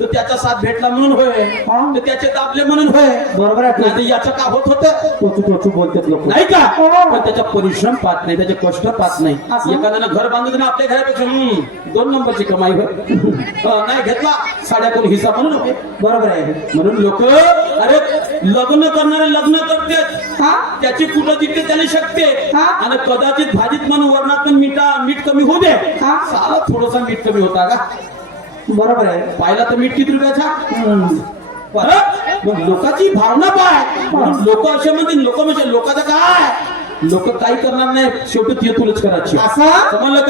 तर त्याचा साथ भेटला म्हणून होय हा. तर त्याचे दाबले म्हणून होय बरोबर आहे. नाही तर याचं का होत होतं टोचू बोलतात लोक. नाही का हो. पण त्याचा परिश्रम पाहत नाही त्याचे कष्ट पाहत नाही असं? एखाद्यानं घर बांधलं ना आपल्या घरापेक्षा 2 नंबरची कमाई होय नाही घेतला साड्या कोण हिस्सा म्हणून होते बरोबर आहे. म्हणून लोक अरे लग्न करणारे लग्न करते हा त्याची कुठं तिथे त्याने शकते हा. आणि कदाचित भाजीत म्हणून वरणात मीठ कमी होऊ दे हा. साला थोडासा मीठ कमी होता का बरोबर आहे पाहिला तर मीठ किती रुपयाचा हम्म. परत मग लोकांची भावना पाय लोक असे म्हणतील लोक म्हणजे लोकांचं काय लोक काही करणार नाही शेवटी ती तुलाच करायची असं समजलं हो.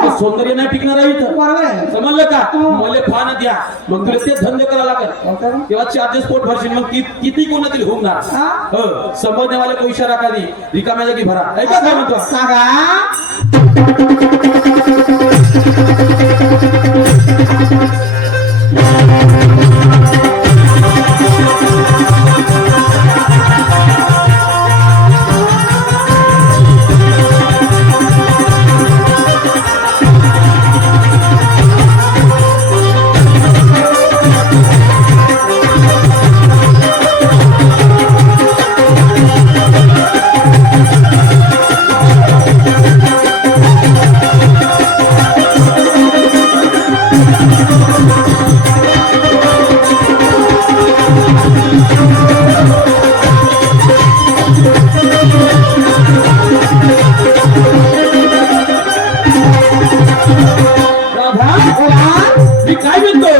का सौंदर्य नाही टिकणार आहे इथं बरोबर आहे समजलं का हो. मला फान द्या मग तुला ते धंदे करायला लागेल हो का? तेव्हा चार्जेस पोट भरशील मग किती कोणातरी होणार हा. हो समजण्यावाले को इशारा कधी रिकाम्या जागी भरा ऐका काय म्हणतो सांगा राधा मी काय म्हणतो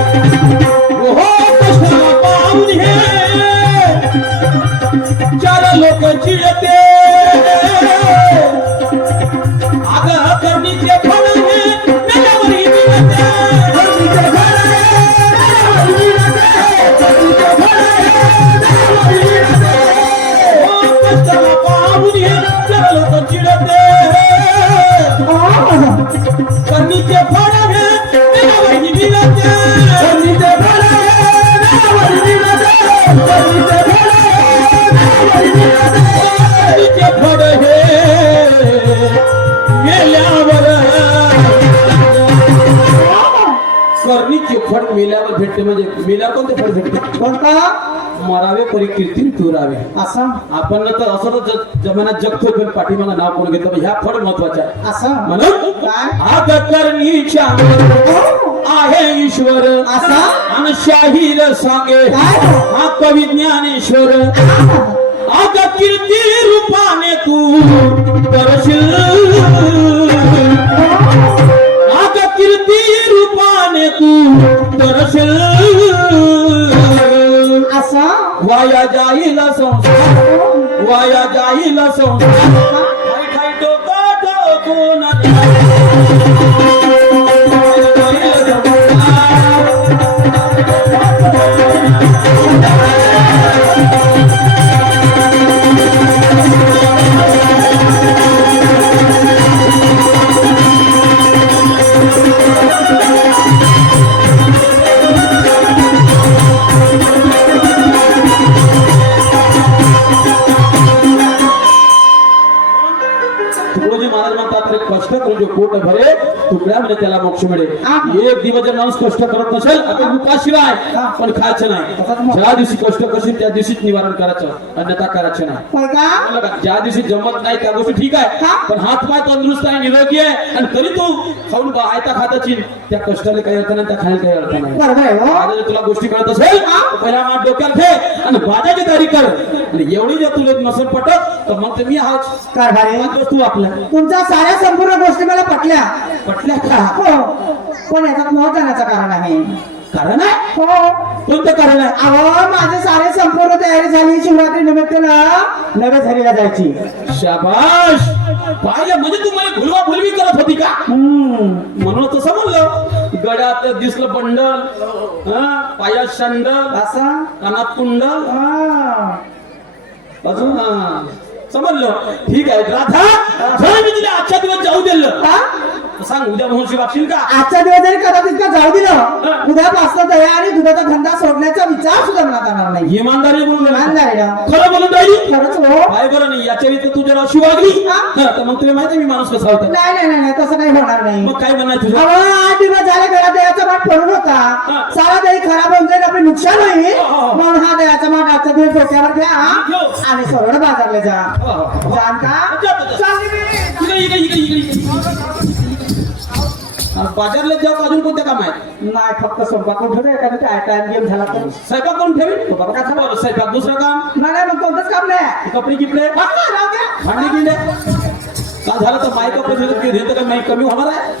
ओहो कशाला पाहून हे चार लोक चिडते अगं करणीचे फळ हे नल्यावरी मिळते. करणीचे फळ हे नल्यावरी मिळते. ओहो कशाला पाहून हे चार लोक चिडते करणीचे फळ हे नल्यावरी मिळते. करणीचे फळ हे नल्यावरी मिळते. करणीचे फळ हे करणीचे फळ हे मेल्यावर करणीचे फळ मेल्यावर भेटते म्हणजे मेल्यावर कोणते फळ भेटते कोणता मरावे परी कीर्ती तुरावे असं आपण तर असं तर जमान्यात जगतोय पण पाठीमागं नाव कोण घेतलं पण ह्या फळ महत्वाच्या आहे असं म्हणून काय? आग करणीच्या आहे ईश्वर असा? आणि शाहीर सांगे काय? हा कवी ज्ञानेश्वर आग कीर्ती रूपाने तू करशील आग कीर्ती रूपाने तू करशील असं वाया जाईल संसार वाया जाईल संसार ठाई ठाई डोकं ठोकून तुकडोजी महाराज म्हणतात अरे कष्ट करून जो पोट भरे तुकड्यामध्ये त्याला मोक्ष मिळेल एक दिवस जर माणूस कष्ट करत नसेल आपण उपाशिवाय पण खायचं नाही ज्या दिवशी कष्ट करशील त्या दिवशीच निवारण करायचं अन्यथा करायचं नाही होय का म्हणलं का, ज्या दिवशी जमत नाही त्या गोष्टी ठीक आहे पण हात पाय तंदुरुस्त आहे निरोगी आहे आणि तरी तू खाऊन आयता खाताची त्या कष्टाला काही अर्थ नाही त्या खायला काही अर्थ नाही बरोबर आहे हो आता जर तुला गोष्टी कळत असेल तर पहिला माठ डोक्यात घे आणि बाजाची तयारी कर आणि एवढी जर तुला नसेल पटत तर मग ते मी हाच कारभारी तू आपल्या तुमच्या साऱ्या संपूर्ण गोष्टी मला पटल्या पटल्या का हो पण याच्यात मोह जाण्याचं कारण आहे कारण आहे हो कोणतं कारण आहे अहो माझे सारे संपूर्ण तयारी झाली शिवरात्री निमित्ताला नव्या झरीला जायची शाबाश पाहिलं म्हणजे तू मला भुलवा भुलवी करत होती का म्हणून तसं म्हणलं गड्यात दिसलं बंडल पायात शंडल असं कानात कुंडल हा. अजून समजलं ठीक आहे राधा जर मी तुला आजच्या दिवस जाऊ दिलं हा? तर सांग उद्या म्हणून वागशील का आजचा दिवस जरी कदाचित का जाऊ दिलं उद्यापासून दया आणि दुधाचा धंदा सोडण्याचा विचार सुद्धा मनात येणार नाही इमानदारी बोलून इमानदारीनं. खरं बोलून राहिली खरंच हो काय बरं नाही याच्या व्यतिरिक्त तू जर अशी वागली हा? तर मग तुला माहिती आहे मी माणूस कसा होता नाही नाही नाही नाही, तसं काही होणार नाही मग काय म्हणाय तुझं अहो 8 दिवस झाले घरात दयाचा माठ पडून होता हा. सारा दही खराब होऊन जाईल आपले नुकसान होईल हो. म्हणून हा दयाचा माठ आजचा दिवस डोक्यावर घ्या घेऊ. आणि सरळ बाजारला जा हो. जाण का जातो, जातो. चालली मी. इकडे इकडे इकडे इकडे बाजारला जाऊ अजून कोणते काम आहे नाही फक्त स्वयंपाक करून ठेवतो एखादा टाइम गेम झाला तर स्वयंपाक करून ठेवी बरं, स्वयंपाक दुसरं काम नाही मग कोणतंच काम नाही कपडे किपडे भांडे गिंडे का झालं तर माय कपडे घेतं का माई कमी होणार आहे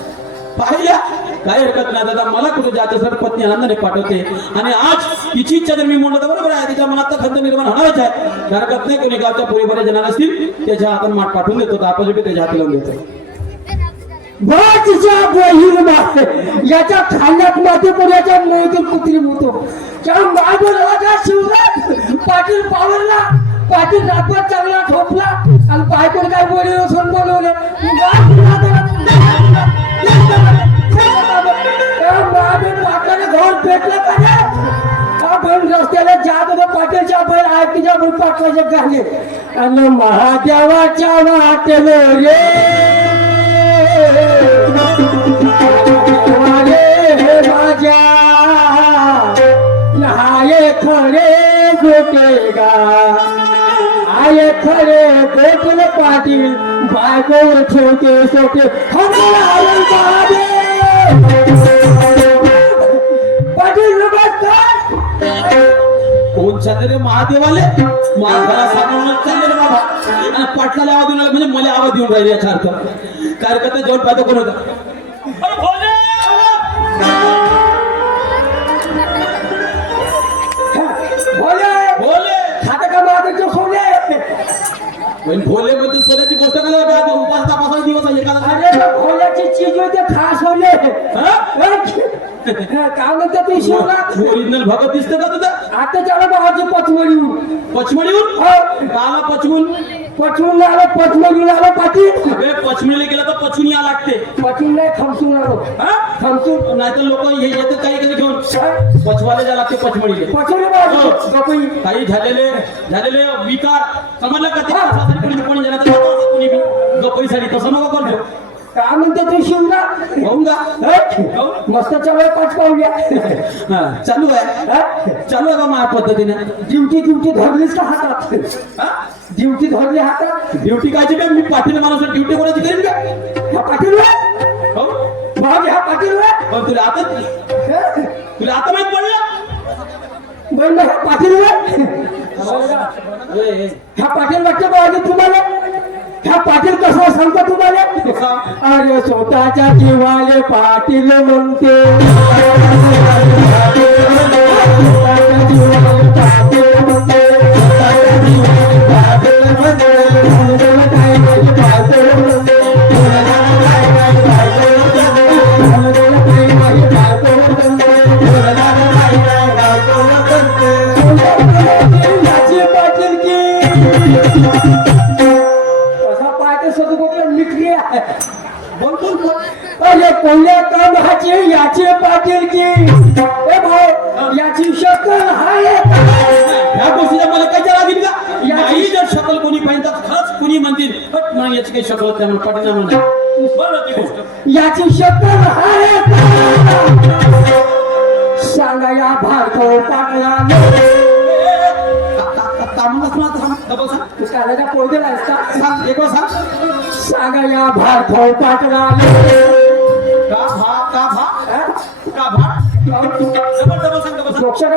पाहिल्या काही हरकत नाही दादा मला कुठे जायचं सर पत्नी आनंदाने पाठवते आणि आज तिची इच्छा जर मी म्हणलं तर बरोबर आहे तिच्या मनात तर खंत निर्माण होणारच आहे हरकत नाही कोणी गावच्या पुरीबरे जनार असतील त्याच्या हातात माठ पाठवून देतो आपण त्याच्या हाती लावून देतो बाच्या बहीण याच्या खाल्ल्यात माती पुण्याच्या मोहतील कुत्री मोतो त्या मागून राजा शिवराज पाटील पावरला पाटील रातभर चांगला ठोपला आणि बायकोन काय बोलले सोन बोलवले पाटाने घर पेटलं का बहीण रस्त्याला जात होतं पाटीलच्या बैल आयतीच्या बैल पाटलाचे गाणे आणि महादेवाच्या वाटेलो रे माझ्या नहाये खरे गोटेगा आये खरे गोटल पाटील बायकोवर ठेवते सोटे पाटील नमस्कार कोण चालले रे महादेवाले महादेवाला सांगून चालले रे बाबा आणि पाटलाला आवाज देऊन म्हणजे मला आवाज देऊन राहिले याचा अर्थ कार्यकर्ता जेवण पाहतो कोण होता भोले खाता का महादेवचे सोने भोले म्हणजे सोन्याची गोष्ट करायला उपास तपासाचा दिवस आहे एखादा अरे भोल्याची चीज होते खास होले काय म्हणते तू शिवराज ओरिजिनल भगत दिसतं का तुझं आता त्याला बाबाची पचमडीहून पचमडीहून काला पचवून पचवून आलो पचमडीहून आलो पाटील अबे पचमडीला गेला तर पचवून या लागते पचवून नाही खमसून आलो खमसून नाही तर लोक हे येते काही कधी घेऊन पचवायला जा लागते पचमडीले पचवले बाबा काही झालेले विकार समजलं का ते कोणी जरा कोणी गप्पीसाठी तसं नको करतो काय म्हणते तू शिवराज होऊन जा मस्त चालू पाच पावल्या चालू आहे का माझ्या पद्धतीने ड्युटी धरलीस का हातात ड्युटी धरली हातात ड्युटी कायची काय मी पाटील माणूस ड्युटी कोणाची करीन का हा पाटील हो भाजी हा पाटील पण तुला आता माहित पडलं बंद हा पाटील हा पाटील वाटतं बाबा तुम्हाला ह्या पाटील कसं सांगतो तुम्हाला अरे स्वतःच्या जीवाले पाटील म्हणते कोण्या कामाची याची पाटील की भाऊ याची शक्कल आहे ह्या गोष्टीला मला काय लागेल का याची जर शकल कोणी पाहिजे तर खरंच कोणी म्हणतील पण म्हणून याची काही शकल त्यामुळे पाटील म्हणतात बरोबर ती गोष्ट याची शक्कल आहे सांगा या भार्गव पाटला सांगा या भार्गव पाटला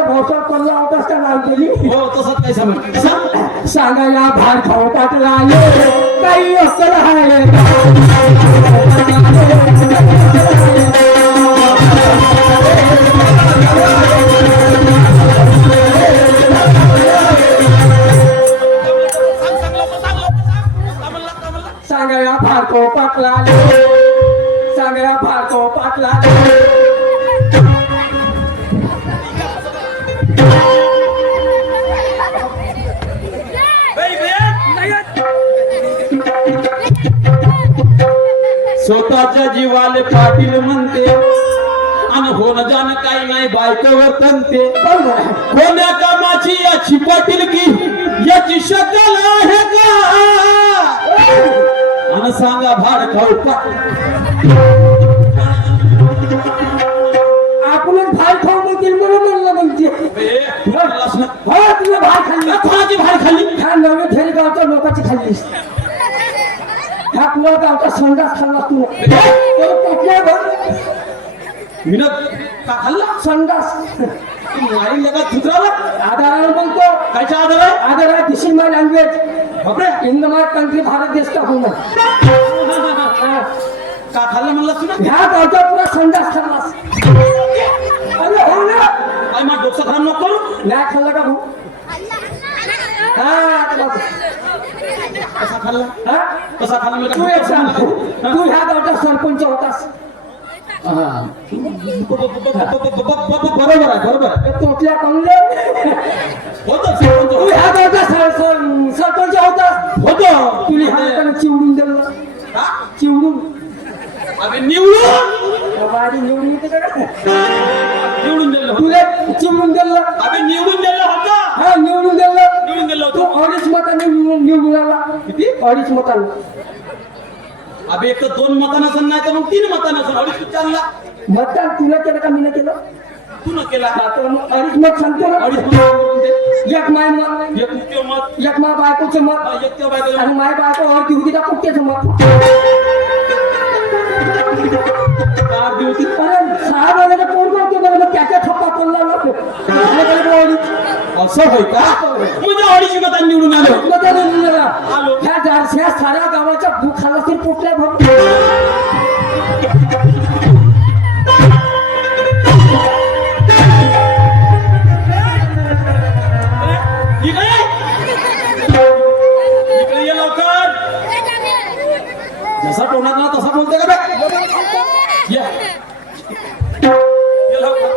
भोवसा पडला होता का नाव गेली हो तसंच काय समज सांगा या भार्गव पाटला काही अक्कल आहे सांगा या भार्गव पाटला सांगा या भार्गव पाटला स्वतःच्या जीवाले पाटील म्हणते आणि होणं जाणं काही नाही बायकोवर तंते कोण्या कामाची याची पाटील की याची शक्कल आहे का आणि सांगा भार्गव आपणच भार खाऊ म्हणतील म्हणून म्हणलं म्हणते हो तुला भार खाल्ली कोणाची भार खाल्ली हा नवे फेरी गावच्या लोकांची खाल्लीस ह्या पुरा गावचा संडास खाल्ला तू विनोद का खाल्ला संडास मारी लगा थुतराला आधारानं बोलतो कायचा आदर आहे आधार आहे दिस इज माय लँग्वेज बापरे इन माय कंट्री भारत देश का हूँ मैं का खाल्ला म्हणला तू ना ह्या गावचा पुरा संडास खाल्लास अरे हो ना काय मा डोकं खराब नको करू नाही खाल्ला का भाऊ हा कसा खाल्ला हा? कसा खाल्ला मी तू एक सांग तू ह्या गावचा सरपंच होतास बरोबर आहे तोटल्या कमले होतं तू ह्या गावचा सरपंच होतास होतं तुला ह्या लोकांना चिवडून दिलं हा? चिवडून अबे निवडून वाडी निवडून येते का निवडून दिलं होतं. तुला चिवडून दिलं अबे निवडून दिलं होतं हा निवडून दिलं निवडून दिलं तू होतं अडीच मतांनी निवडून आला किती अडीच मतांनी अबे एक तर 2 मतानं असेल नाही तर मग 3 मतानं असेल अडीच चालला मतदान तुला केलं का मी केलं तू न केला आता मग अडीच मत सांगतो ना अडीच मत करून दे एक माय मत एक मुख्य मत एक माय बायकोचं मत एक त्या बायकोचं आणि माय बायको अडती होती का कुठ्याचं मत कार दी होती अरे 6 महिन्याचं कोण करते बरं मग त्याच्या थप्पा पडला असं होय का म्हणजे अडीच मतांनी निवडून आलो ह्या साऱ्या गावाच्या भूक खाला तरी पोटल्या भर इकडे ये लवकर जसा टोनात ना तसा बोलते का बे ये लवकर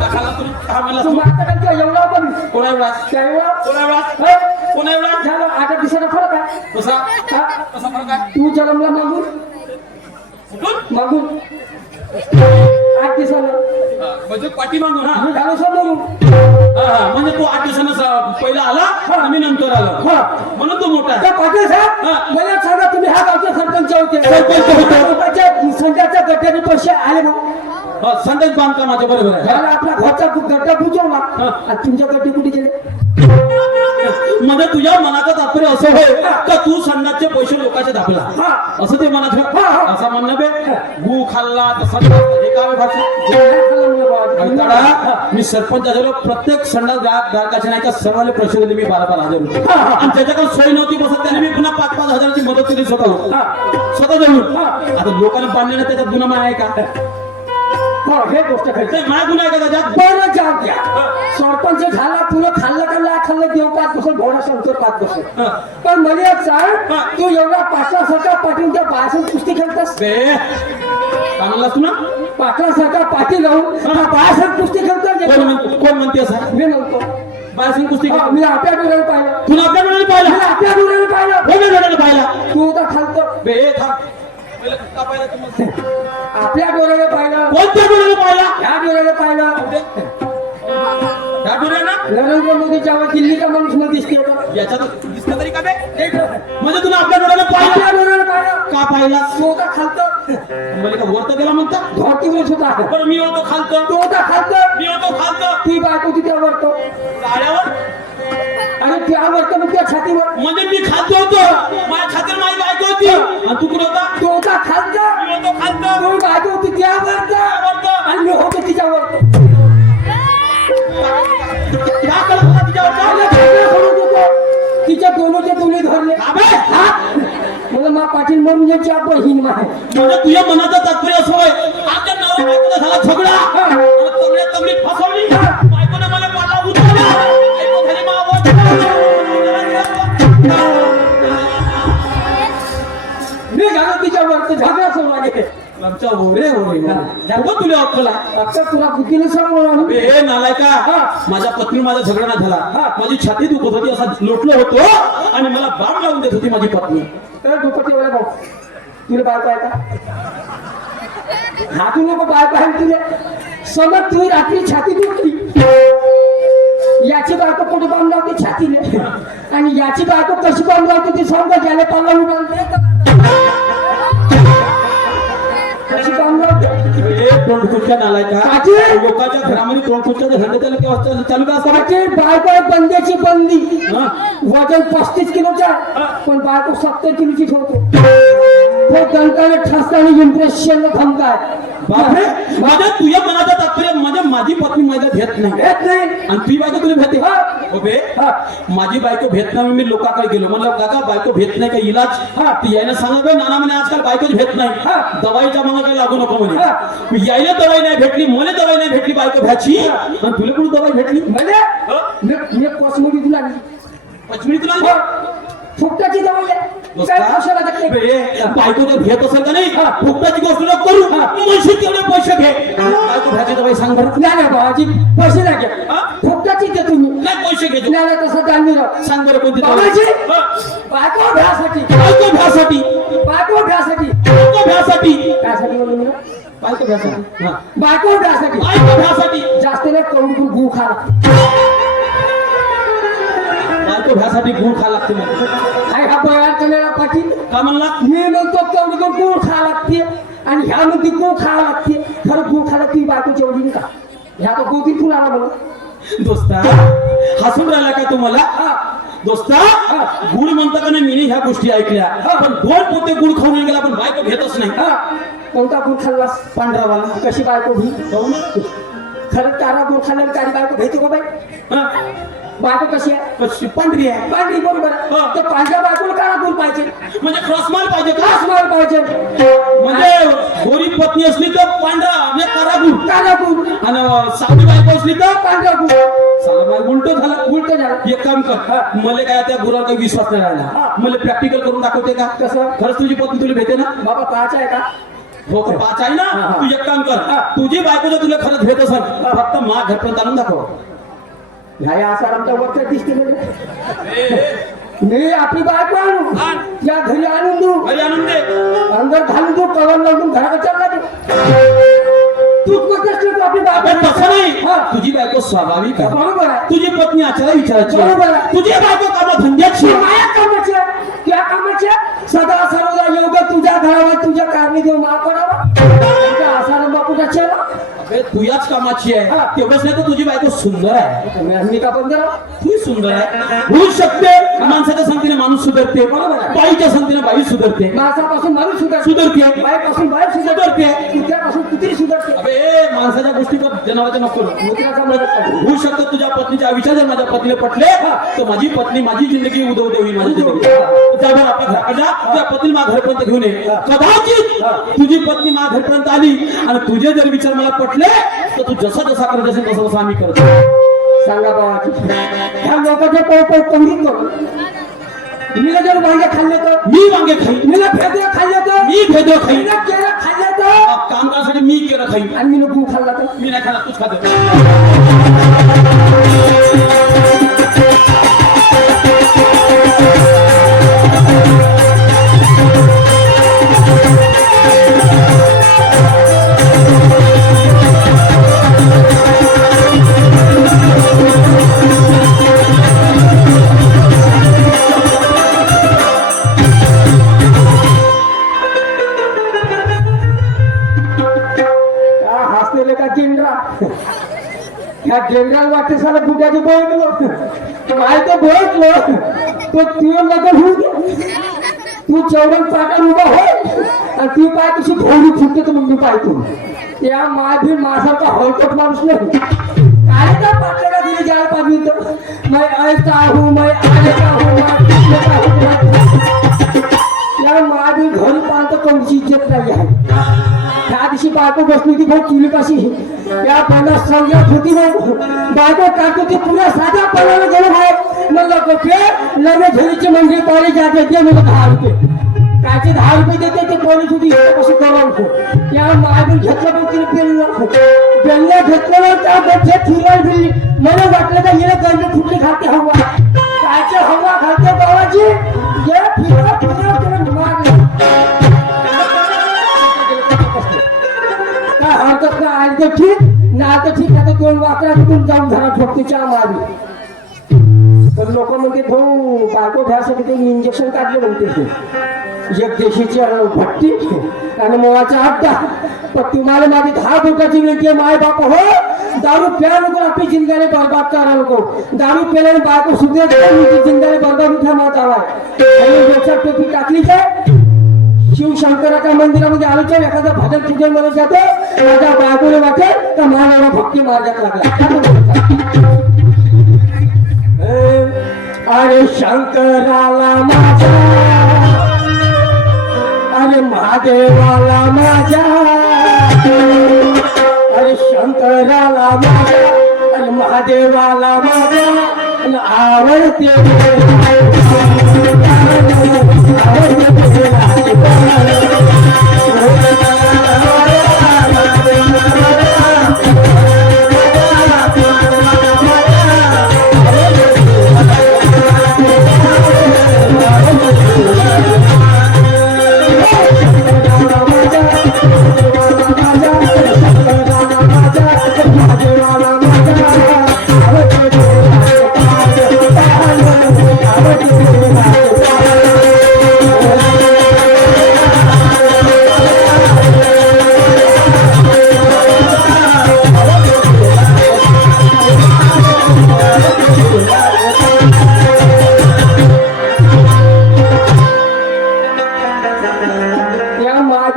का खाल्ला तुम्ही का म्हणला तू मागच्या एवढा पण कोणा एवढा त्या एवढा कोणा एवढा हे? कोणा एवढा झालं 8 दिवसाचा फरक आहे कसा हा? कसा फरक आहे तू जन्मला मागून कुठून मागून 8 दिवसाला म्हणजे पाठी मागून हा मी झालो समोरून म्हणजे तू 8 दिवसानं पहिला आला आम्ही नंतर आलो हा. म्हणून तो मोठा आहे त्या पाटील साहेब हा. मला सांगा तुम्ही ह्या गावचे सरपंच होते सरपंच होते. संध्याच्या गट्ट्याने पैसे आले मग संदेश बांधकामाचे बरोबर आहे झाला आपला घरचा गड्डा बुजवला हा. आणि तुमच्या गड्डे कुठे गेले म्हणजे तुझ्या मनाचं तात्पर्य असं होय का तू संडासचे पैसे लोकांचे दाखला हा. असं ते मनात होय? हा, हा. असं म्हणणं बे गु खाल्ला तर संडास हे काय भाषा कंटाळा. मी सरपंच झालेलो प्रत्येक संडास ग्राहकाचे नाही का सर्वांना पैसे दिले मी 12-12 हजार रुपये हा, हा. आणि त्याच्याकडे सोय नव्हती बसत त्याने मी पुन्हा 5-5 हजाराची मदत केली स्वतः जवळ हा. आता लोकांना बांधलेलं त्याच्यात गुन्हा आहे का हे गोष्ट खरी ते माझा गुन्हा आहे का त्याच्यात बरं जाऊ द्या सरपंच झाला तुला खाल्लं का नाही खाल्लं देव पाच बसून घोडा शंकर पाच बसून पण मला एक सांग तू एवढा 5 पाटील त्या बायसून कुस्ती खेळतास बे काय म्हणलास तू ना 5 पाटील लावून बायसून कुस्ती खेळतात कोण म्हणते असं मी म्हणतो बायसिंग कुस्ती मी आपल्या डोळ्याने पाहिलं तुला आपल्या डोळ्याने पाहिला मी आपल्या डोळ्याने पाहिलं कोणत्या डोळ्याने पाहिला तू होता खालतो बे हे थांब पहिलं का पाहिला तुम्हाला आपल्या डोळ्याने पाहिलं कोणत्या डोळ्याने पाहिला ह्या डोळ्याने पाहिलं या डोळ्यानं नरेंद्र मोदीच्या दिल्लीचा माणूस मला दिसते का? याच्यात दिसलं तरी का बे म्हणजे तुला आपल्या डोळ्याने पाहिला आपल्या डोळ्याने पाहिलं का पाहिला तू होता खालतो मला का वरत गेला म्हणता धोती बोलत होता बरं मी होतो खालतो तू होता खालतो मी होतो खालतो ती बायको तिथे आवडतो गाड्यावर आणि ती आवडतो मग त्या छातीवर म्हणजे मी खालतो होतो माझ्या छातीवर माझी बायको होती आणि तू कुठं होता तू होता खालतो मी होतो खालतो तू बायको होती ती आवडतो आवडतो. आणि मी होतो तिच्यावर का करत होता तिच्यावर आणि का? भांडण करत होतो. तिच्या दोन्ही धरले अबे! हा? मला मा पाटील म्हणून याची बहीण माय म्हणजे तुझ्या मनाचं तात्पर्य असं होय आमच्या नवरा बायकोचा झाला झगडा आणि तगडी फसवली बायकोने मला पाला उचलला बायको झाली मावळ. मी झालो तिच्यावर ते झगडा सोडला गेले आमच्या ओरे उगं तुला अक्कल आहे. आता तुला बुद्धीने सांगू अबे, हे नालायका माझ्या पत्नी माझा झगडा ना झाला माझी छाती दुखत होती असा लोटलो होतो आणि मला बाम लावून देत होती माझी पत्नी तर दुपट्टी वाला भाऊ तुला बायको आहे का हा तू नको बायको आहे तुला समज तुझी रात्री छाती दुखली याची बायको कुठे बांध लावते छातीला आणि याची बायको कशी बांध लावते ती सांगा ज्याला पाला उडाल कशी बांध लावते तोंडखुच्च्या नालाय का काची? लोकांच्या घरामध्ये तोंडखुच्च्याचा धंदा त्याला केव्हा चालू का असं काची बायको बंद्याची बंदी हा? वजन 35 किलोचा पण बायको 70 किलोची ठेवतो तो दणकाने ठसकाने इम्प्रेशन धमकाय बापरे माझ्या तुझ्या मनाचं तात्पर्य माझी पत्नी माझ्या भेट नाही येत नाही आणि तुझी बायको तुला भेटते हा. ओबे माझी बायको भेट नाही मी लोकांकडे गेलो म्हणलं काका बायको भेट नाही का इलाज ती यायला सांगत नाना म्हणे आजकाल बायकोच भेट नाही दवाईच्या मग काही लागू नको म्हणे मी यायला दवाई नाही भेटली मला दवाई नाही भेटली बायको भ्याची आणि तुला पण दवाई भेटली म्हणजे मी कॉस्मेटिक तुला पचमिनी तुला फुकटाची दवाई आहे काय कशाला टाकते? बायको जर घेत असेल का नाही फुकटाची गोष्ट नको करू पैसे तेवढे पैसे घे बायको भ्याची दवाई सांग बरं नाही बाबाजी पैसे नाही घ्या हा? फुकटाची दे तुम्ही नाही पैसे घे नाही तसं जाणून राहा. सांग बरं कोणती बाबाजी हा. बायको भ्यासाठी बायको भ्यासाठी बायको भ्यासाठी बायको भ्यासाठी त्यासाठी बोलू मी बायको भ्यासाठी हा. बायको भ्यासाठी बायको भ्यासाठी जास्त नाही करून गु खाला बायको भ्यासाठी गुळ खा लागते मग काय हा बयान करणारा पाटील का म्हणला मी म्हणतो तेवढी गुळ खा लागते आणि ह्या मध्ये गुळ खा लागते खरं गुळ खाला ती बायकोची एवढी का ह्या तो गोदी तुला आला म्हणून दोस्ता हसून राहिला का तुम्हाला दोस्ता गुळ म्हणता का नाही मी ह्या गोष्टी ऐकल्या पण 2 पोते गुळ खाऊन गेला पण बायको घेतच नाही कोणता गुळ खाल्लास पांढरावाला कशी बायको भी काहून? खरं कारा गुळ खाल्ल्यावर काळी बायको भेटते का बाई हा? बायको कशी आहे कशी पांढरी आहे पांढरी बरोबर आहे. हा. तर पांढऱ्या बायकोला काळा गुळ पाहिजे म्हणजे क्रॉसमाल पाहिजे का कास माल पाहिजे म्हणजे गोरी पत्नी असली तर पांढरा म्हणजे कारा गुळ काळा गुळ आणि सावली बायको असली तर पांढरा गुळ साला उलट झाला उलट झाला एक काम कर मला काय त्या गुरावर काही विश्वास नाही राहिला मला प्रॅक्टिकल करून दाखवते का कसं? खरंच तुझी पत्नी तुला भेटे ना बाबा पाच आहे का हो का? 5 आहे ना हा. तू एक काम कर तुझी बायको जर तुला खरंच भेट असेल फक्त मा घरपर्यंत आणून दाखव ह्या असा आमच्या वरच्या दिसते म्हणजे मी आपली बायको आणू या घरी आणून देऊ घरी आणून दे अंदर घालून देऊ कवर लावून घराकडे चालला तूच बघतेस आपली अबे बायको तसं नाही हा. तुझी बायको स्वाभाविक आहे बरोबर आहे तुझी पत्नी आचारा विचारायची बरोबर आहे. आहे. तुझी बायको काम धंद्याची ती आहे. माया कामाची आहे. त्या कामाची आहे. सदा सर्वदा योग तुझ्या घरावर तुझ्या कारणी देऊ माफ करावा तुझ्या आसारा बापूच्या चेला अबे तू याच कामाची आहे हा. तेवढंच नाही तर तुझी बायको सुंदर आहे मी का बंद तू सुंदर आहे होऊ शकते माणसाच्या संगतीने माणूस सुधारते बरोबर आहे. बाईच्या संगतीने बाई सुधारते माणसापासून माणूस सुधारते. बायपासून बाहेर सुधारते. कुत्र्यापासून कुत्री सुधारते अबे माणसाच्या गोष्टी तर जनावरांच्या नको करू. कुत्र्याचा मदत करते. होऊ शकतं तुझ्या पत्नीच्या विचार जर माझ्या पत्नीला पटले तर माझी पत्नी माझी जिंदगी उदवते होईल माझी जिंदगी त्यावर आपल्या घराकडे जा तुझ्या पत्नी माझ्या घरपर्यंत घेऊन ये कदाचित तुझी पत्नी माझ्या घरपर्यंत आली आणि तुझे जर विचार मला पटले तर तू जसा जसा करत असेल तसं तसं आम्ही करतो सांगा बाबाची ह्या लोकांचे पोळ कवडीत करू मी जर वांगे खाल्ले तर मी वांगे खाईन मी फेदे खाल्ले तर मी भेदो खाईन मी केळं खाल्ले तर काम करायसाठी मी केलं खाईन आणि मी गहू खाल्ला तर मी नाही खाणार तूच खात त्या हसलेले का गेंडरा ह्या गेंडराला वाटते साला बुड्याचे बोललो काय तो बोललो तो तुझं लग्न होऊ दे तू चौरंग पाटात उभा हो आणि ती पाय कशी घोडी फुटते तर मग मी पाहतो त्या माझी माझासारखा हळकट माणूस नाही काय त्या पाटल्याला दिली जायला पाहिजे होतं मैं ऐसा हूँ मैं आलेका हूँ मैं पिछले का हूँ या माझी घरी पाहतो कोणची इज्जत नाही आहे त्या दिवशी बायको बसली होती भाऊ चुलीपाशी या पन्नास संज्ञा होती भाऊ बायको काढतो ती पुऱ्या साध्या पणाला गेलो भाऊ म्हणलं गोपे लग्न झोलीची मंडळी पाणी जाते ते मला 10 रुपये कायचे 10 रुपये देते ते पोलीस होती कसं करून या मागून घेतलं पण तिने बेलला घेतल्यावर त्या बच्चे फिरायला बिल्ली मला वाटलं का हिला गर्मी फुटली खाते हवा कायचे हवा खाते बाबाजी ये फिरा फिरा तिने मारलं काय हरकत नाही आज तर ठीक ना तर ठीक आता 2 वाकड्या तिथून जाऊन घरात झोपते चहा मारली तर लोक म्हणते भाऊ बायको घ्यासाठी ते इंजेक्शन काढले म्हणते एक देशीची भट्टी आणि मोळाचा अड्डा पण तुम्हाला माझी 10 बोटाची विनंती आहे माय बाप हो, दारू प्या नको, आपली जिंदगाने बर्बाद करा नको. दारू प्यायला बायको सुद्धा जिंदगाने बर्बाद उठा मत आवाय. आणि डोक्यात टोपी टाकली काय शिवशंकराच्या मंदिरामध्ये आलो तर एखादा भजन पूजन म्हणून जातो, माझ्या बायकोने वाटेल तर मला भक्ती मार्गात लागला. अरे शंकराला माझा, अरे महादेवाला माझ्या, अरे शंकराला माझ्या, अरे महादेवाला माझ्या आवडते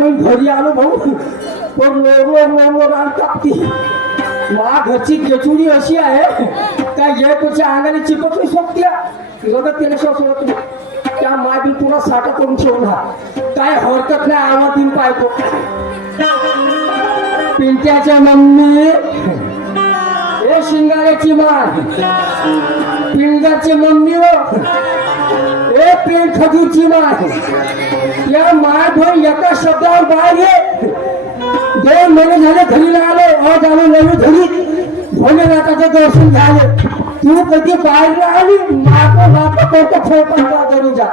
घरी आलो भाऊ, पण घरची केचुडी अशी आहे काय या तुझ्या अंगाने चिपकली शकते लगत केल्याशिवाय सोडत नाही. त्या माय तुला साठा करून ठेवणार काय हरकत नाही, आवाज देऊन पाहतो. पिंट्याच्या मम्मी ए शिंगाऱ्याची माय, पिंगाची मम्मी हो ए पेन खजूरची माय, या माय भाई एका शब्दावर बाहेर ये. 2 महिने झाले घरी आलो, आज आलो नवी घरी भोलेनाथाचं दर्शन झालं. तू कधी बाहेर आली माता कोणतं फोटो करून जा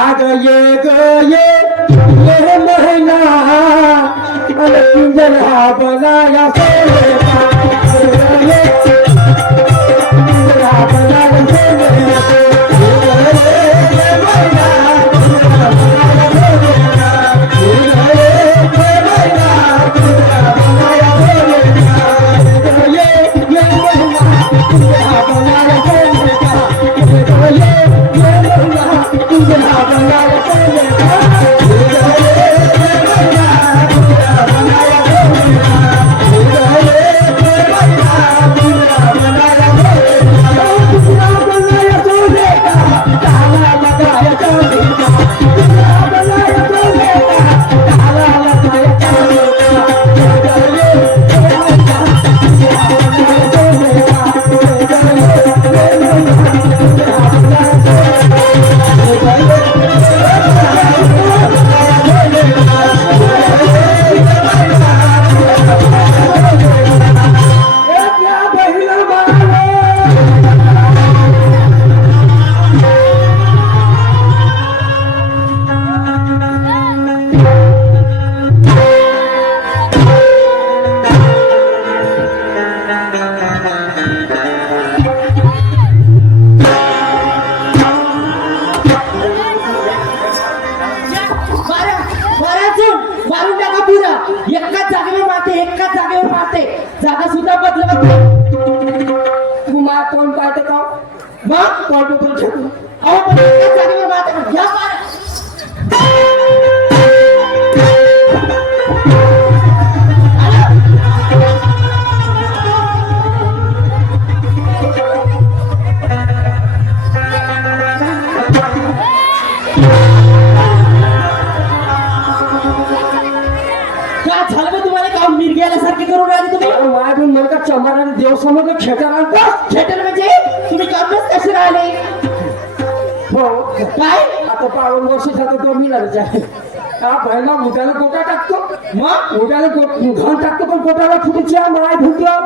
आग ये ग ये महिना पिंजरा बनाया जागा सुद्धा बदलत नाही. तू मा कोण पाहते का मग पॉट पण ठेवू अहो पण एकाच जागेवर मारते घ्या चमाराने देव समोर खेटर आणता. खेटर म्हणजे तुम्ही करतच कसे राहिले हो काय आता 52 वर्ष झालं तो मिळालच आहे. हा पहिला मुठाला गोटा टाकतो मग मुठाला घाण टाकतो पण गोटाला फुटची माय फुटलं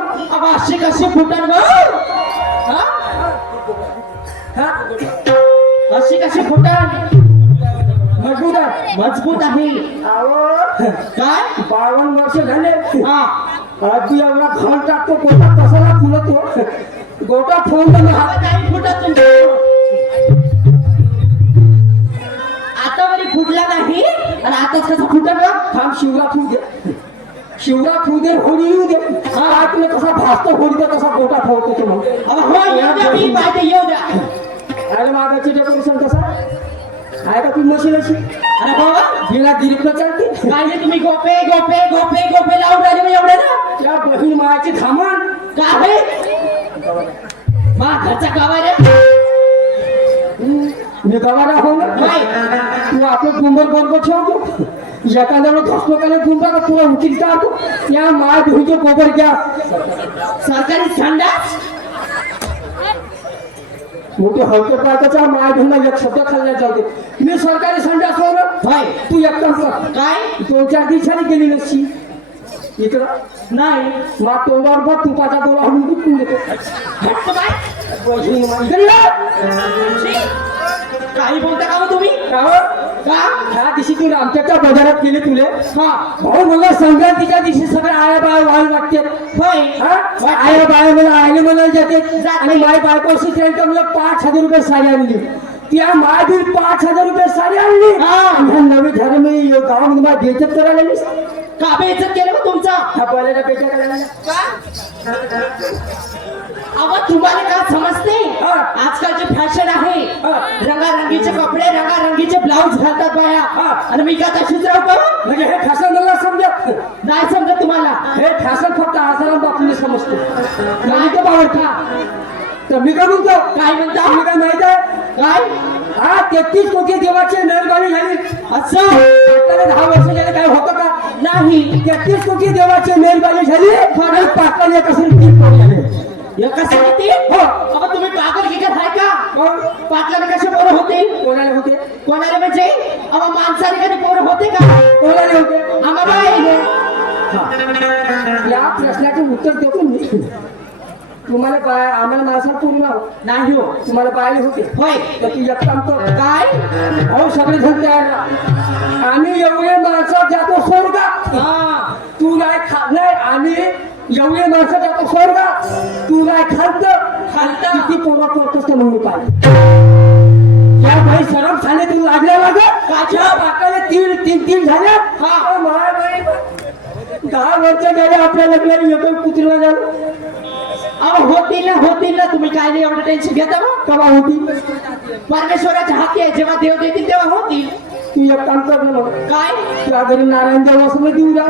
अशी कशी फुटणार अशी कशी फुटणार मजबूत आहे मजबूत आहे. काय 52 वर्ष झाले हा आधी एवढा घाण टाकतो गोटा कसाला फुलतो गोटा फोन नाही फुटत आता वरी फुटला फुटला नाही आणि आताच कसा फुटल बघ. थांब शिवरात होऊ दे, शिवरात होऊ दे, होळी येऊ दे. हा तुला कसा भासतो होळी तर कसा गोटा ठेवतो ते मग. अबे हो येऊ द्या, मी पाहते येऊ द्या. अरे मागाची डेकोरेशन कसा आहे का तू मशीन अशी अरे बाबा बिना दिरीपला चालते. काय हे तुम्ही गोपे गोपे गोपे गोपे लावून राहिले मग एवढे ना. त्या बहीण मायाची थांबण काय मा घरचा गावा रे. मी गवारा हो ना. काय तू आपलं डुंबर बरोबर ठेवतो एखाद्याला धसलो का नाही डुंबर का तुला उचील टाकतो. त्या माय बहिणीचे गोबर घ्या सरकारी संडास मोठे हलके पाहताच्या माय बहिणीला एक शब्द खाल्ल्या चालते. मी सरकारी संडास हो ना. भाई तू एक काम कर, काय 2-4 दिवसांनी गेली नसची इकडं नाही मा तोंडावर बघ तुपाचा गोळा हळून दुखून देतो. हट्ट बाय बहीण मा इकडे ये. काही बोलता का मग तुम्ही का हो? का ह्या दिवशी तू आमच्याच्या बाजारात गेले तुले. हा भाऊ मला संक्रांतीच्या दिवशी सगळे आया बाया व्हायला लागते. होय आया बाया मला आयने म्हणायला जाते आणि माय बायकोशी त्यांच्या मला 5,000 रुपये साडी आणली. त्या माय बिल 5,000 रुपये साडी आणली. हा. ह्या नवी झालं मी गावामध्ये मला बेचत करायला लागलीस. का बेइज्जत केलं मग तुमचा ह्या पहिल्याला बेचत करायला अहो तुम्हाला काय समजते हा. आजकालची फॅशन आहे हा. रंगारंगीचे कपडे रंगारंगीचे ब्लाऊज घालतात बाया हा. आणि मी का तशीच राहू का म्हणजे हे फॅशन मला समजत नाही समजत तुम्हाला हे फॅशन फक्त आसाराम बापूने समजते. नाही तर बावडता तर मी काय म्हणतो काय म्हणता तुम्ही काय माहित आहे काय हा 33 कोटी देवाची मेहरबानी झाली. असं पाटलाला 10 वर्ष गेले काय होतं का नाही 33 कोटी देवाची मेहरबानी झाली. आणि पाटलाने कसं तीन पोरं झाले. एका समिती हो. अहो तुम्ही पागल की आहे का कोण? पाटलाने कसे पोरं होते कोणाला होते कोणाला म्हणजे अहो माणसाने कधी पोरं होते का कोणाला होते आम्हा बाई हा. या प्रश्नाचं उत्तर देतो मी. तुम्हाला बाय आम्हाला माणसाला पूर्ण नाही हो तुम्हाला बायले होते होय तर तू एक काम कर काय हो सगळे जण तयार राहा. आम्ही एवढे माणसं जातो स्वर्गात. हा तू नाही खात नाही. आम्ही एवढे माणसं जातो स्वर्गात. तू नाही खात किती पोरं करतोस ते म्हणून पाहिजे. या बाई सरम झाले तू लागल्या लागत काच्या बाकाले 3 झाल्या. हा. माय बाई 10 वर्ष गेले आपल्या लग्नाला एक कुत्रीला झालं. अहो होतील ना तुम्ही काय नाही एवढं टेन्शन घेता मग कवा होती परमेश्वराच्या हाती आहे जेव्हा देव देतील तेव्हा होतील तू एक काम कर ना मग काय त्या घरी नारायण देव असं देऊ द्या.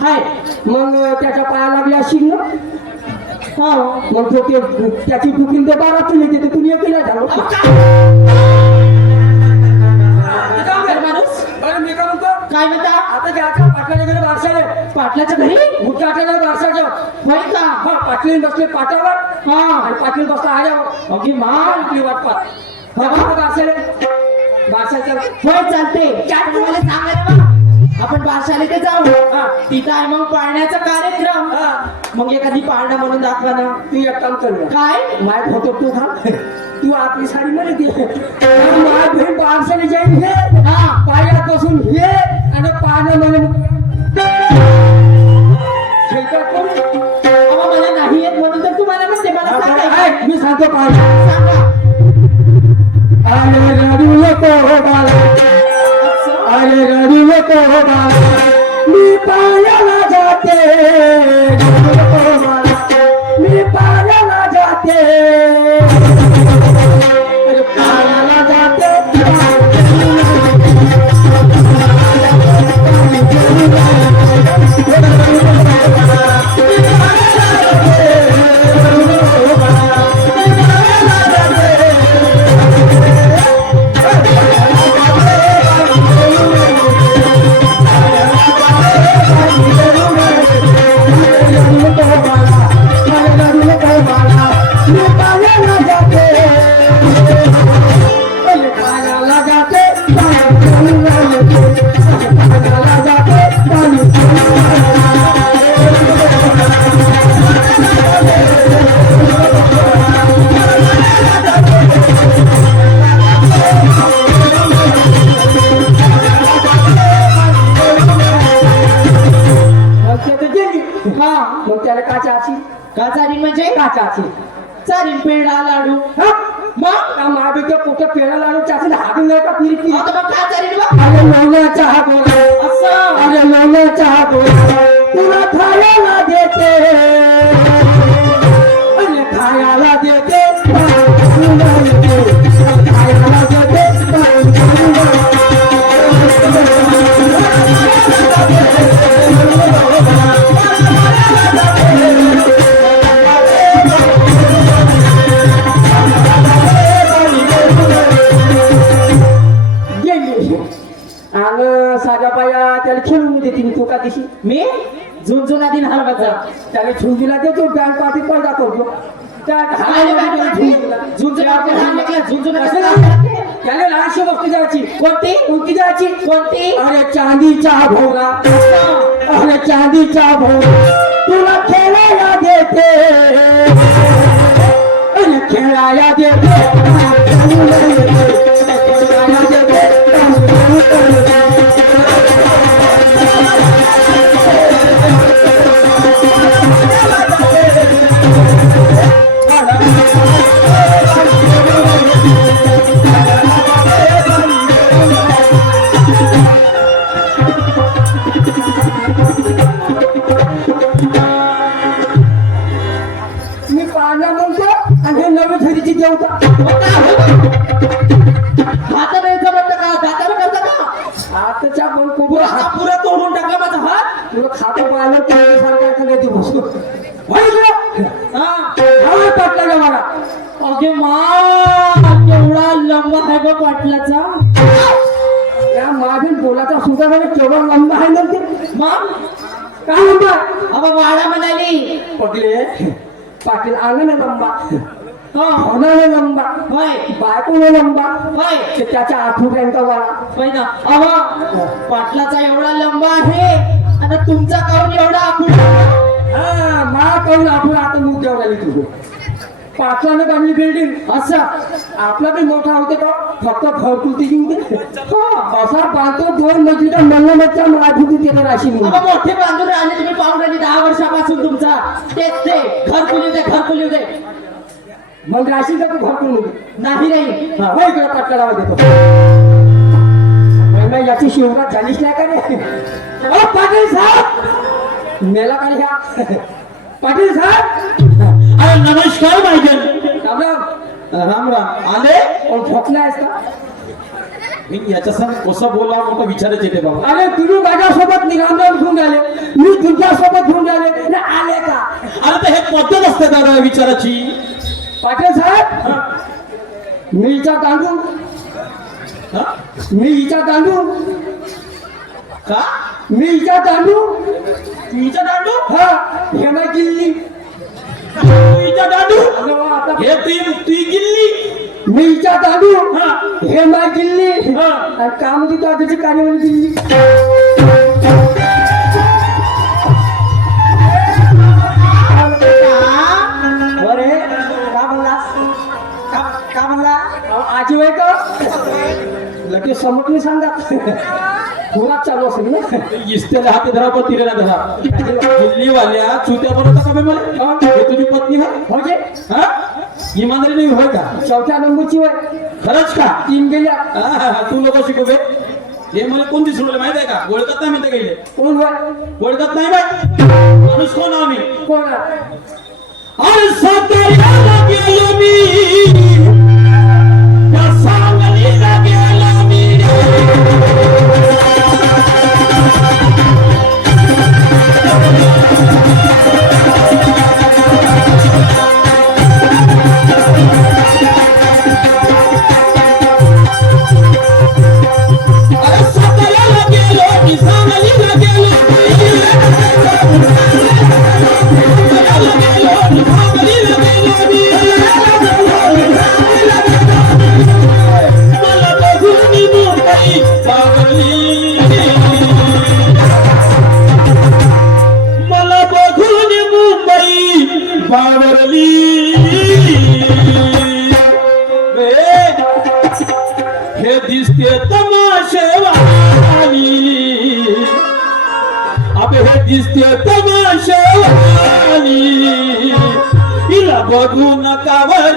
हाय मग त्याच्या पाया लागल्या असेल ना. हो मग तो ते त्याची बुकिंग तर 12 तुला येते तुम्ही एक नाही झालो. अहो, काय माणूस अरे मी काय म्हणतो काय म्हणता आता घ्यायचा पाटलाच्या घरी बारसाले पाटलाच्या घरी मुख्याच्या घरी बारसाच्या होय का हा पाटलीन बसले पाटावर हा आणि पाटील बसला आल्यावर अगे मा आपली वाट पाहत बारसाले बारसाच्या होय चालते मला सांगायला बा आपण बारशाला ते जाऊ हा. तिथं आहे मग पाळण्याचा कार्यक्रम हा. मग एखादी पाळणा म्हणून दाखवा ना तू एक काम कर ना. काय माय फोटो तू घाल तू आपली साडी मध्ये दे. माय बहीण बारसाने जाईन हे हा पायापासून हे आणि पाण्या मध्ये शेतात करू. अहो, मला नाही येत म्हणून तर तुम्हाला म्हणते मला सांगायचं. मी सांगतो पाय सांगा आले रडू नको हो बाळा आले रडू नको हो बाळा मी पायाला जाते रडू नको हो बाळा मी पायाला जाते अरे पायाला जाते हा मग त्याला काचा अशी का चारी म्हणजे काचा अशी चारीन पेढा लाडू हा मग त्या महाबीच्या पोटात पेरायला आणि त्याचं हागून नाही का फिरी फिरी आता मग काय चालेल बा अरे लोण्याचा हा गोळा असं अरे लोण्याचा हा गोळा तुला खायला देते अरे खायला देते खायला गेली आणि साध्या बाया त्याला खेळून देते मी तो का दिशी मी झुंझुना दिन हलवाचा त्याला झुंजीला देतो बँक पाठी पैदा करतो त्या त्याला लहानशी वस्तू द्यायची कोणती द्यायची अरे चांदीचा भोगा अरे चांदीचा भोगा तुला खेळायला देते अरे खेळायला देते खेळायला देते मी पाळणा म्हणतो आणि हे नवी घरीची जेवता हाता नाही जमत का दाताला करता का आताच्या पण कोबरा हा पुरा तोडून टाकला माझा हात तुला खातं पाहिलं तर सारखा एखाद्या दिवस पटला का मला अगे मा केवढा लंबा आहे ग पाटलाचा या मागील बोलाचा सुद्धा मला केवढा लंबा आहे ना ते मग काय लंबा अबा वाडा म्हणाली पगले पाटील आनंद लंबा हो होणार लंबा होय बायको लंबा होय ते त्याच्या आठवड्यांचा वाळा होय ना अहो पाटलाचा एवढा लंबा आहे आता तुमचा काऊन एवढा आखूड हा मा करून आपण आता मूग देऊ लागली तुझं पाटलाने बांधली बिल्डिंग असं आपला बी मोठा होते का फक्त घरकुलती जिंकते असा बांधतो 2 मजलीचा मल्लमच्या आठवडी त्याला राशी अबा मोठे बांधून राहिले तुम्ही पाहून राहिले 10 वर्षापासून तुमचा तेच ते घरकुली दे मग राशी का तू घरकुल नाही नाही हा इकडे पटकडावा देतो महिना याची शिवरात झालीच नाही का रे ओ पाटील साहेब मेला का रे ह्या पाटील साहेब अरे नमस्कार माहिती राम राम राम राम आले कोण झोपला आहेस का मी याच्या संग कसं बोला मोठं विचारच येते बाबा अरे तुम्ही माझ्यासोबत निरामराम घेऊन आले मी तुमच्यासोबत घेऊन आले ना आले का अरे तर हे पद्धत असते दादा विचाराची पाटील साहेब मी हिचा तांदूळ हा? मी हिचा तांदूळ का मी हिचा तांदूळ तुझ्या दांडू हा हे नाही किल्ली तुझ्या दांडू अरे वा, आता हे तुझी गिल्ली मी हिचा तांदूळ हा. हे नाही किल्ली हा. आणि काम ती त्याची कार्यवाही दिल्ली अरे का म्हणलास का म्हणला आजी वय का लगेच समजून सांगा थोडाच चालू असेल ना इस्त्याला हाती धरा पण तिला ना धरा दिल्लीवाल्या चुत्या बनवता का बे मला हे तुझी पत्नी आहे म्हणजे हा इमानदारी नाही होय का चौथ्या नंबरची वय खरंच का 3 गेल्या तू लोक शिकू बे हे मला कोणती सोडलं माहिती आहे का ओळखत नाही म्हणते गेले कोण वय ओळखत नाही बाय माणूस कोण आम्ही कोण अरे साताऱ्याला गेलो मी त्या सांगलीला गेलो मी अरे साताऱ्याला गेलो मी सांगलीला गेलो मला बघून मुंबई बावरली हे दिसते तमाशेवाली अबे हे दिसते तमाशेवाली हिला बघू नका वर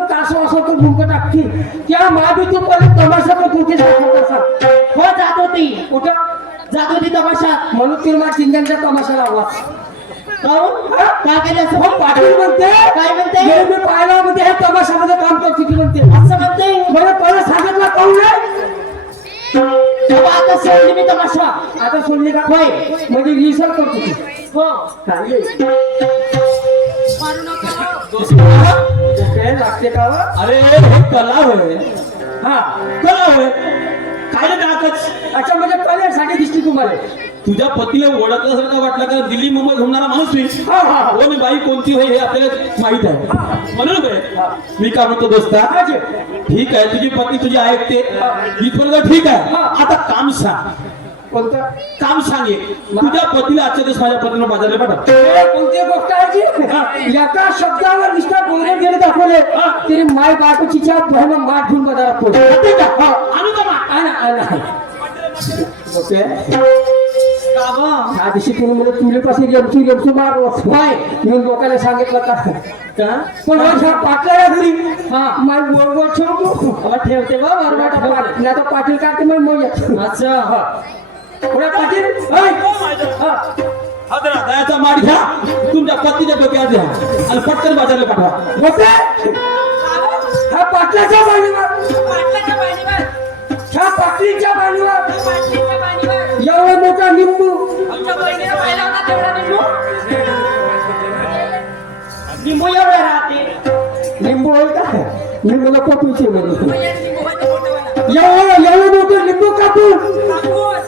पूर्ण तास वाजवतो भूमक टाकती त्या महाबीतून पर्यंत तमाशा पण तुझे असा हो जात होती कुठं जात होती तमाशात. म्हणून तिला चिंध्यांचा तमाशा लावला काहून? काय केलं असं? हो पाटील म्हणते काय म्हणते? हे मी पाहिला म्हणते हे तमाशामध्ये काम करते ती म्हणते असं म्हणते. मला पहिलं सांगितलं काहून नाही तेव्हा आता सोडली मी तमाशा. आता सोडली का होय. म्हणजे रिसर्च करतो ती हो. काय लागते का व? अरे हे कला होय, हा कला होय. काय रे नाकच? अच्छा म्हणजे कलेसाठी दिसते तुम्हाला तुझ्या पतीला ओळखल्यासारखं वाटलं का दिल्ली मुंबई घुमणारा माणूस मी हा हा कोण बाई कोणती होय हे आपल्याला माहित आहे म्हणून होय. मी काय म्हणतो दोस्ता, हाजी. ठीक आहे तुझी पत्नी तुझी ऐकते इथपर्यंत ठीक आहे. आता काम सांग, कोणतं काम सांगे तुझ्या पतीला आजच्या दिवस माझ्या पत्नीला बाजारला पाठव. हे कोणती गोष्ट आहे जी एका शब्दावर निष्ठा बोलले गेले दाखवले तरी माय बायकोची बहिण माठ घेऊन बाजारात पडते आणू का मा? ओके त्या दिवशी तुम्ही म्हणजे तुलेपासून गेमसू मारलो येऊन लोकांना सांगितलं का पण ह्या पाटल्या घरी हा माय गोड गोड ठेवतो ठेवते नाही तर पाटील काढते मग अच्छा हा पुढे पाटील दयाचा माठ घ्या तुमच्या पत्नीच्या डोक्यात द्या आणि पटकन बाजारला पाठवा. होते ह्या पाटल्याच्या बाणीवर ह्या पाटलीच्या बाणीवर एवढा मोठा लिंबू लिंबू एवढं राहते. लिंबू होय का लिंबूला पपीचे म्हणजे एवढं मोठं लिंबू कापून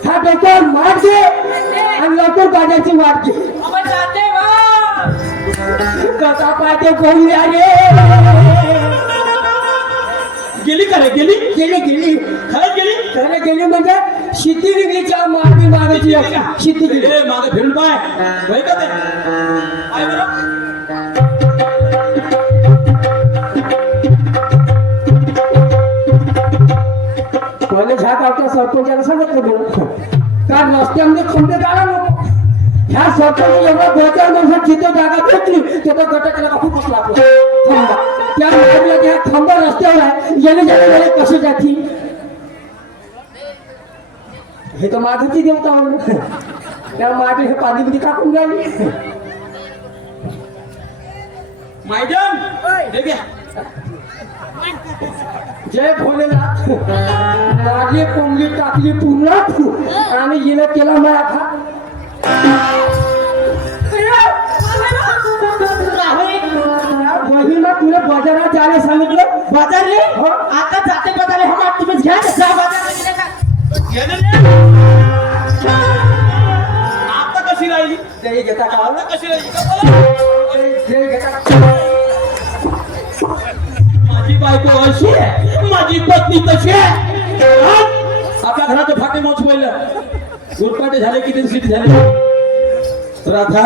हा डोक्यावर मार घे आणि लवकर बाजारची वाट घे कसा पाहिजे बोलूया रे गेली का रे? गेली गेली खरंच गेली. खरं गेली म्हणजे शिती निघलीच्या मारती मागायची शिती गेली ए, मागे फिरून पाय होय का ते? पाय बरं. पहिले ह्या गावच्या सरपंचाला सांगितलं गेलं कारण रस्त्यामध्ये खंबे काढा नको ह्या सरपंच एवढं 2-4 दिवसात जिथे जागा भेटली तेव्हा गटाला का खूप बसला आपला थांबा त्या मागल्या त्या थांबा रस्त्यावर आहे येणे जाणे कसे जाती हे तर मागची देवता होईल त्या मागे हे पाणी टाकून राहिली मैदान हे घ्या. जय भोलेनाथ माझी कोंबडी टाकली पूर्ण आणि हिनं केला माझ्या बहिणा तुला बाजारात जायला सांगितलं बाजारले हो. आता जाते बाजारले हो माठ तुम्हीच घ्या जा बाजारला गेले का? गेलं रे. आता कशी राहिली? ते घेता का आता कशी राहिली का बोला? ते घेता माझी बायको अशी आहे माझी पत्नी तशी आहे. आपल्या घरात फाटे मोच पहिलं गुरपाटे झाले किती सीट झाले. राधा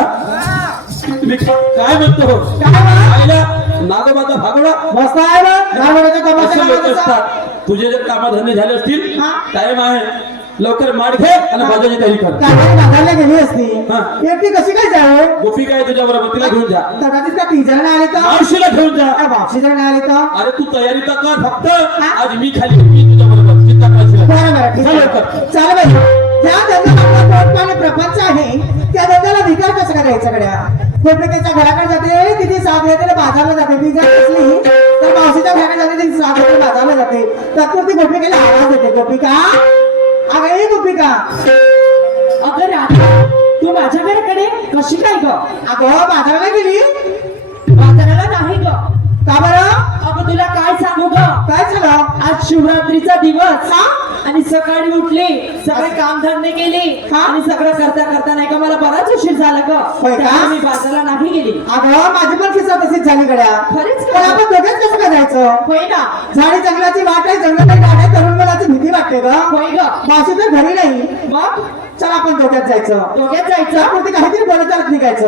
तुम्ही काय म्हणतो पाहिला नागोबाचा भागोडा मस्त आहे ना गावाकडे तमाशा असे लोक लावायचा. असतात. तुझे जर कामधंदे झाले असतील हा. टाइम आहे लवकर माठ घे आणि बाजाराची तयारी कर. काकाने बाजारला गेली असती हा. एकटी कशी काय जावं गोपी काय तुझ्या बरोबर तिला घेऊन जा कदाचित का 3 जण आले तर मावशीला घेऊन जा. बापशी जण आले तर अरे तू तयारी तर कर फक्त आज मी खाली मी तुझ्या बरोबर चिंता करायची नाही. बरं बरं ठीक आहे. चाल बाई ज्या धंद्याला आपला पोटपाणी प्रपंच आहे त्या धंद्याला विचार कसं करायचा गड्या गोपिकेच्या घराकडे जाते तिथे साथ घेते बाजारला जाते ती जर असली तर मावशीच्या घराकडे जाते तिथे साथ घेते बाजारला जाते त्यातून ती गोपिकेला आवाज देते गोपिका अगं ए गोपिका अगं राधा तू माझ्या घराकडे कशी काय ग अगं बाजाराला गेली बाजाराला नाही ग का बरं अगं तुला काय सांगू ग काय झालं आज शिवरात्रीचा दिवस हा आणि सकाळी उठली सगळे कामधंदे केले आणि सगळं करता करता नाही का मला बराच उशीर झाला ग त्यामुळे मी बाजारला नाही गेली अगं माझी पण खिस्सा तशीच झाली गड्या खरेच पण आपण दोघेच कसं काय जायचं होय ना झाडी जंगलाची वाट आहे जंगलात गाड्या तरुण मुलाची भीती वाटते ग होय ग मावशी तर घरी नाही मग चला आपण दोघ्यात जायचं आपण ते काहीतरी बोलत चालत निघायचं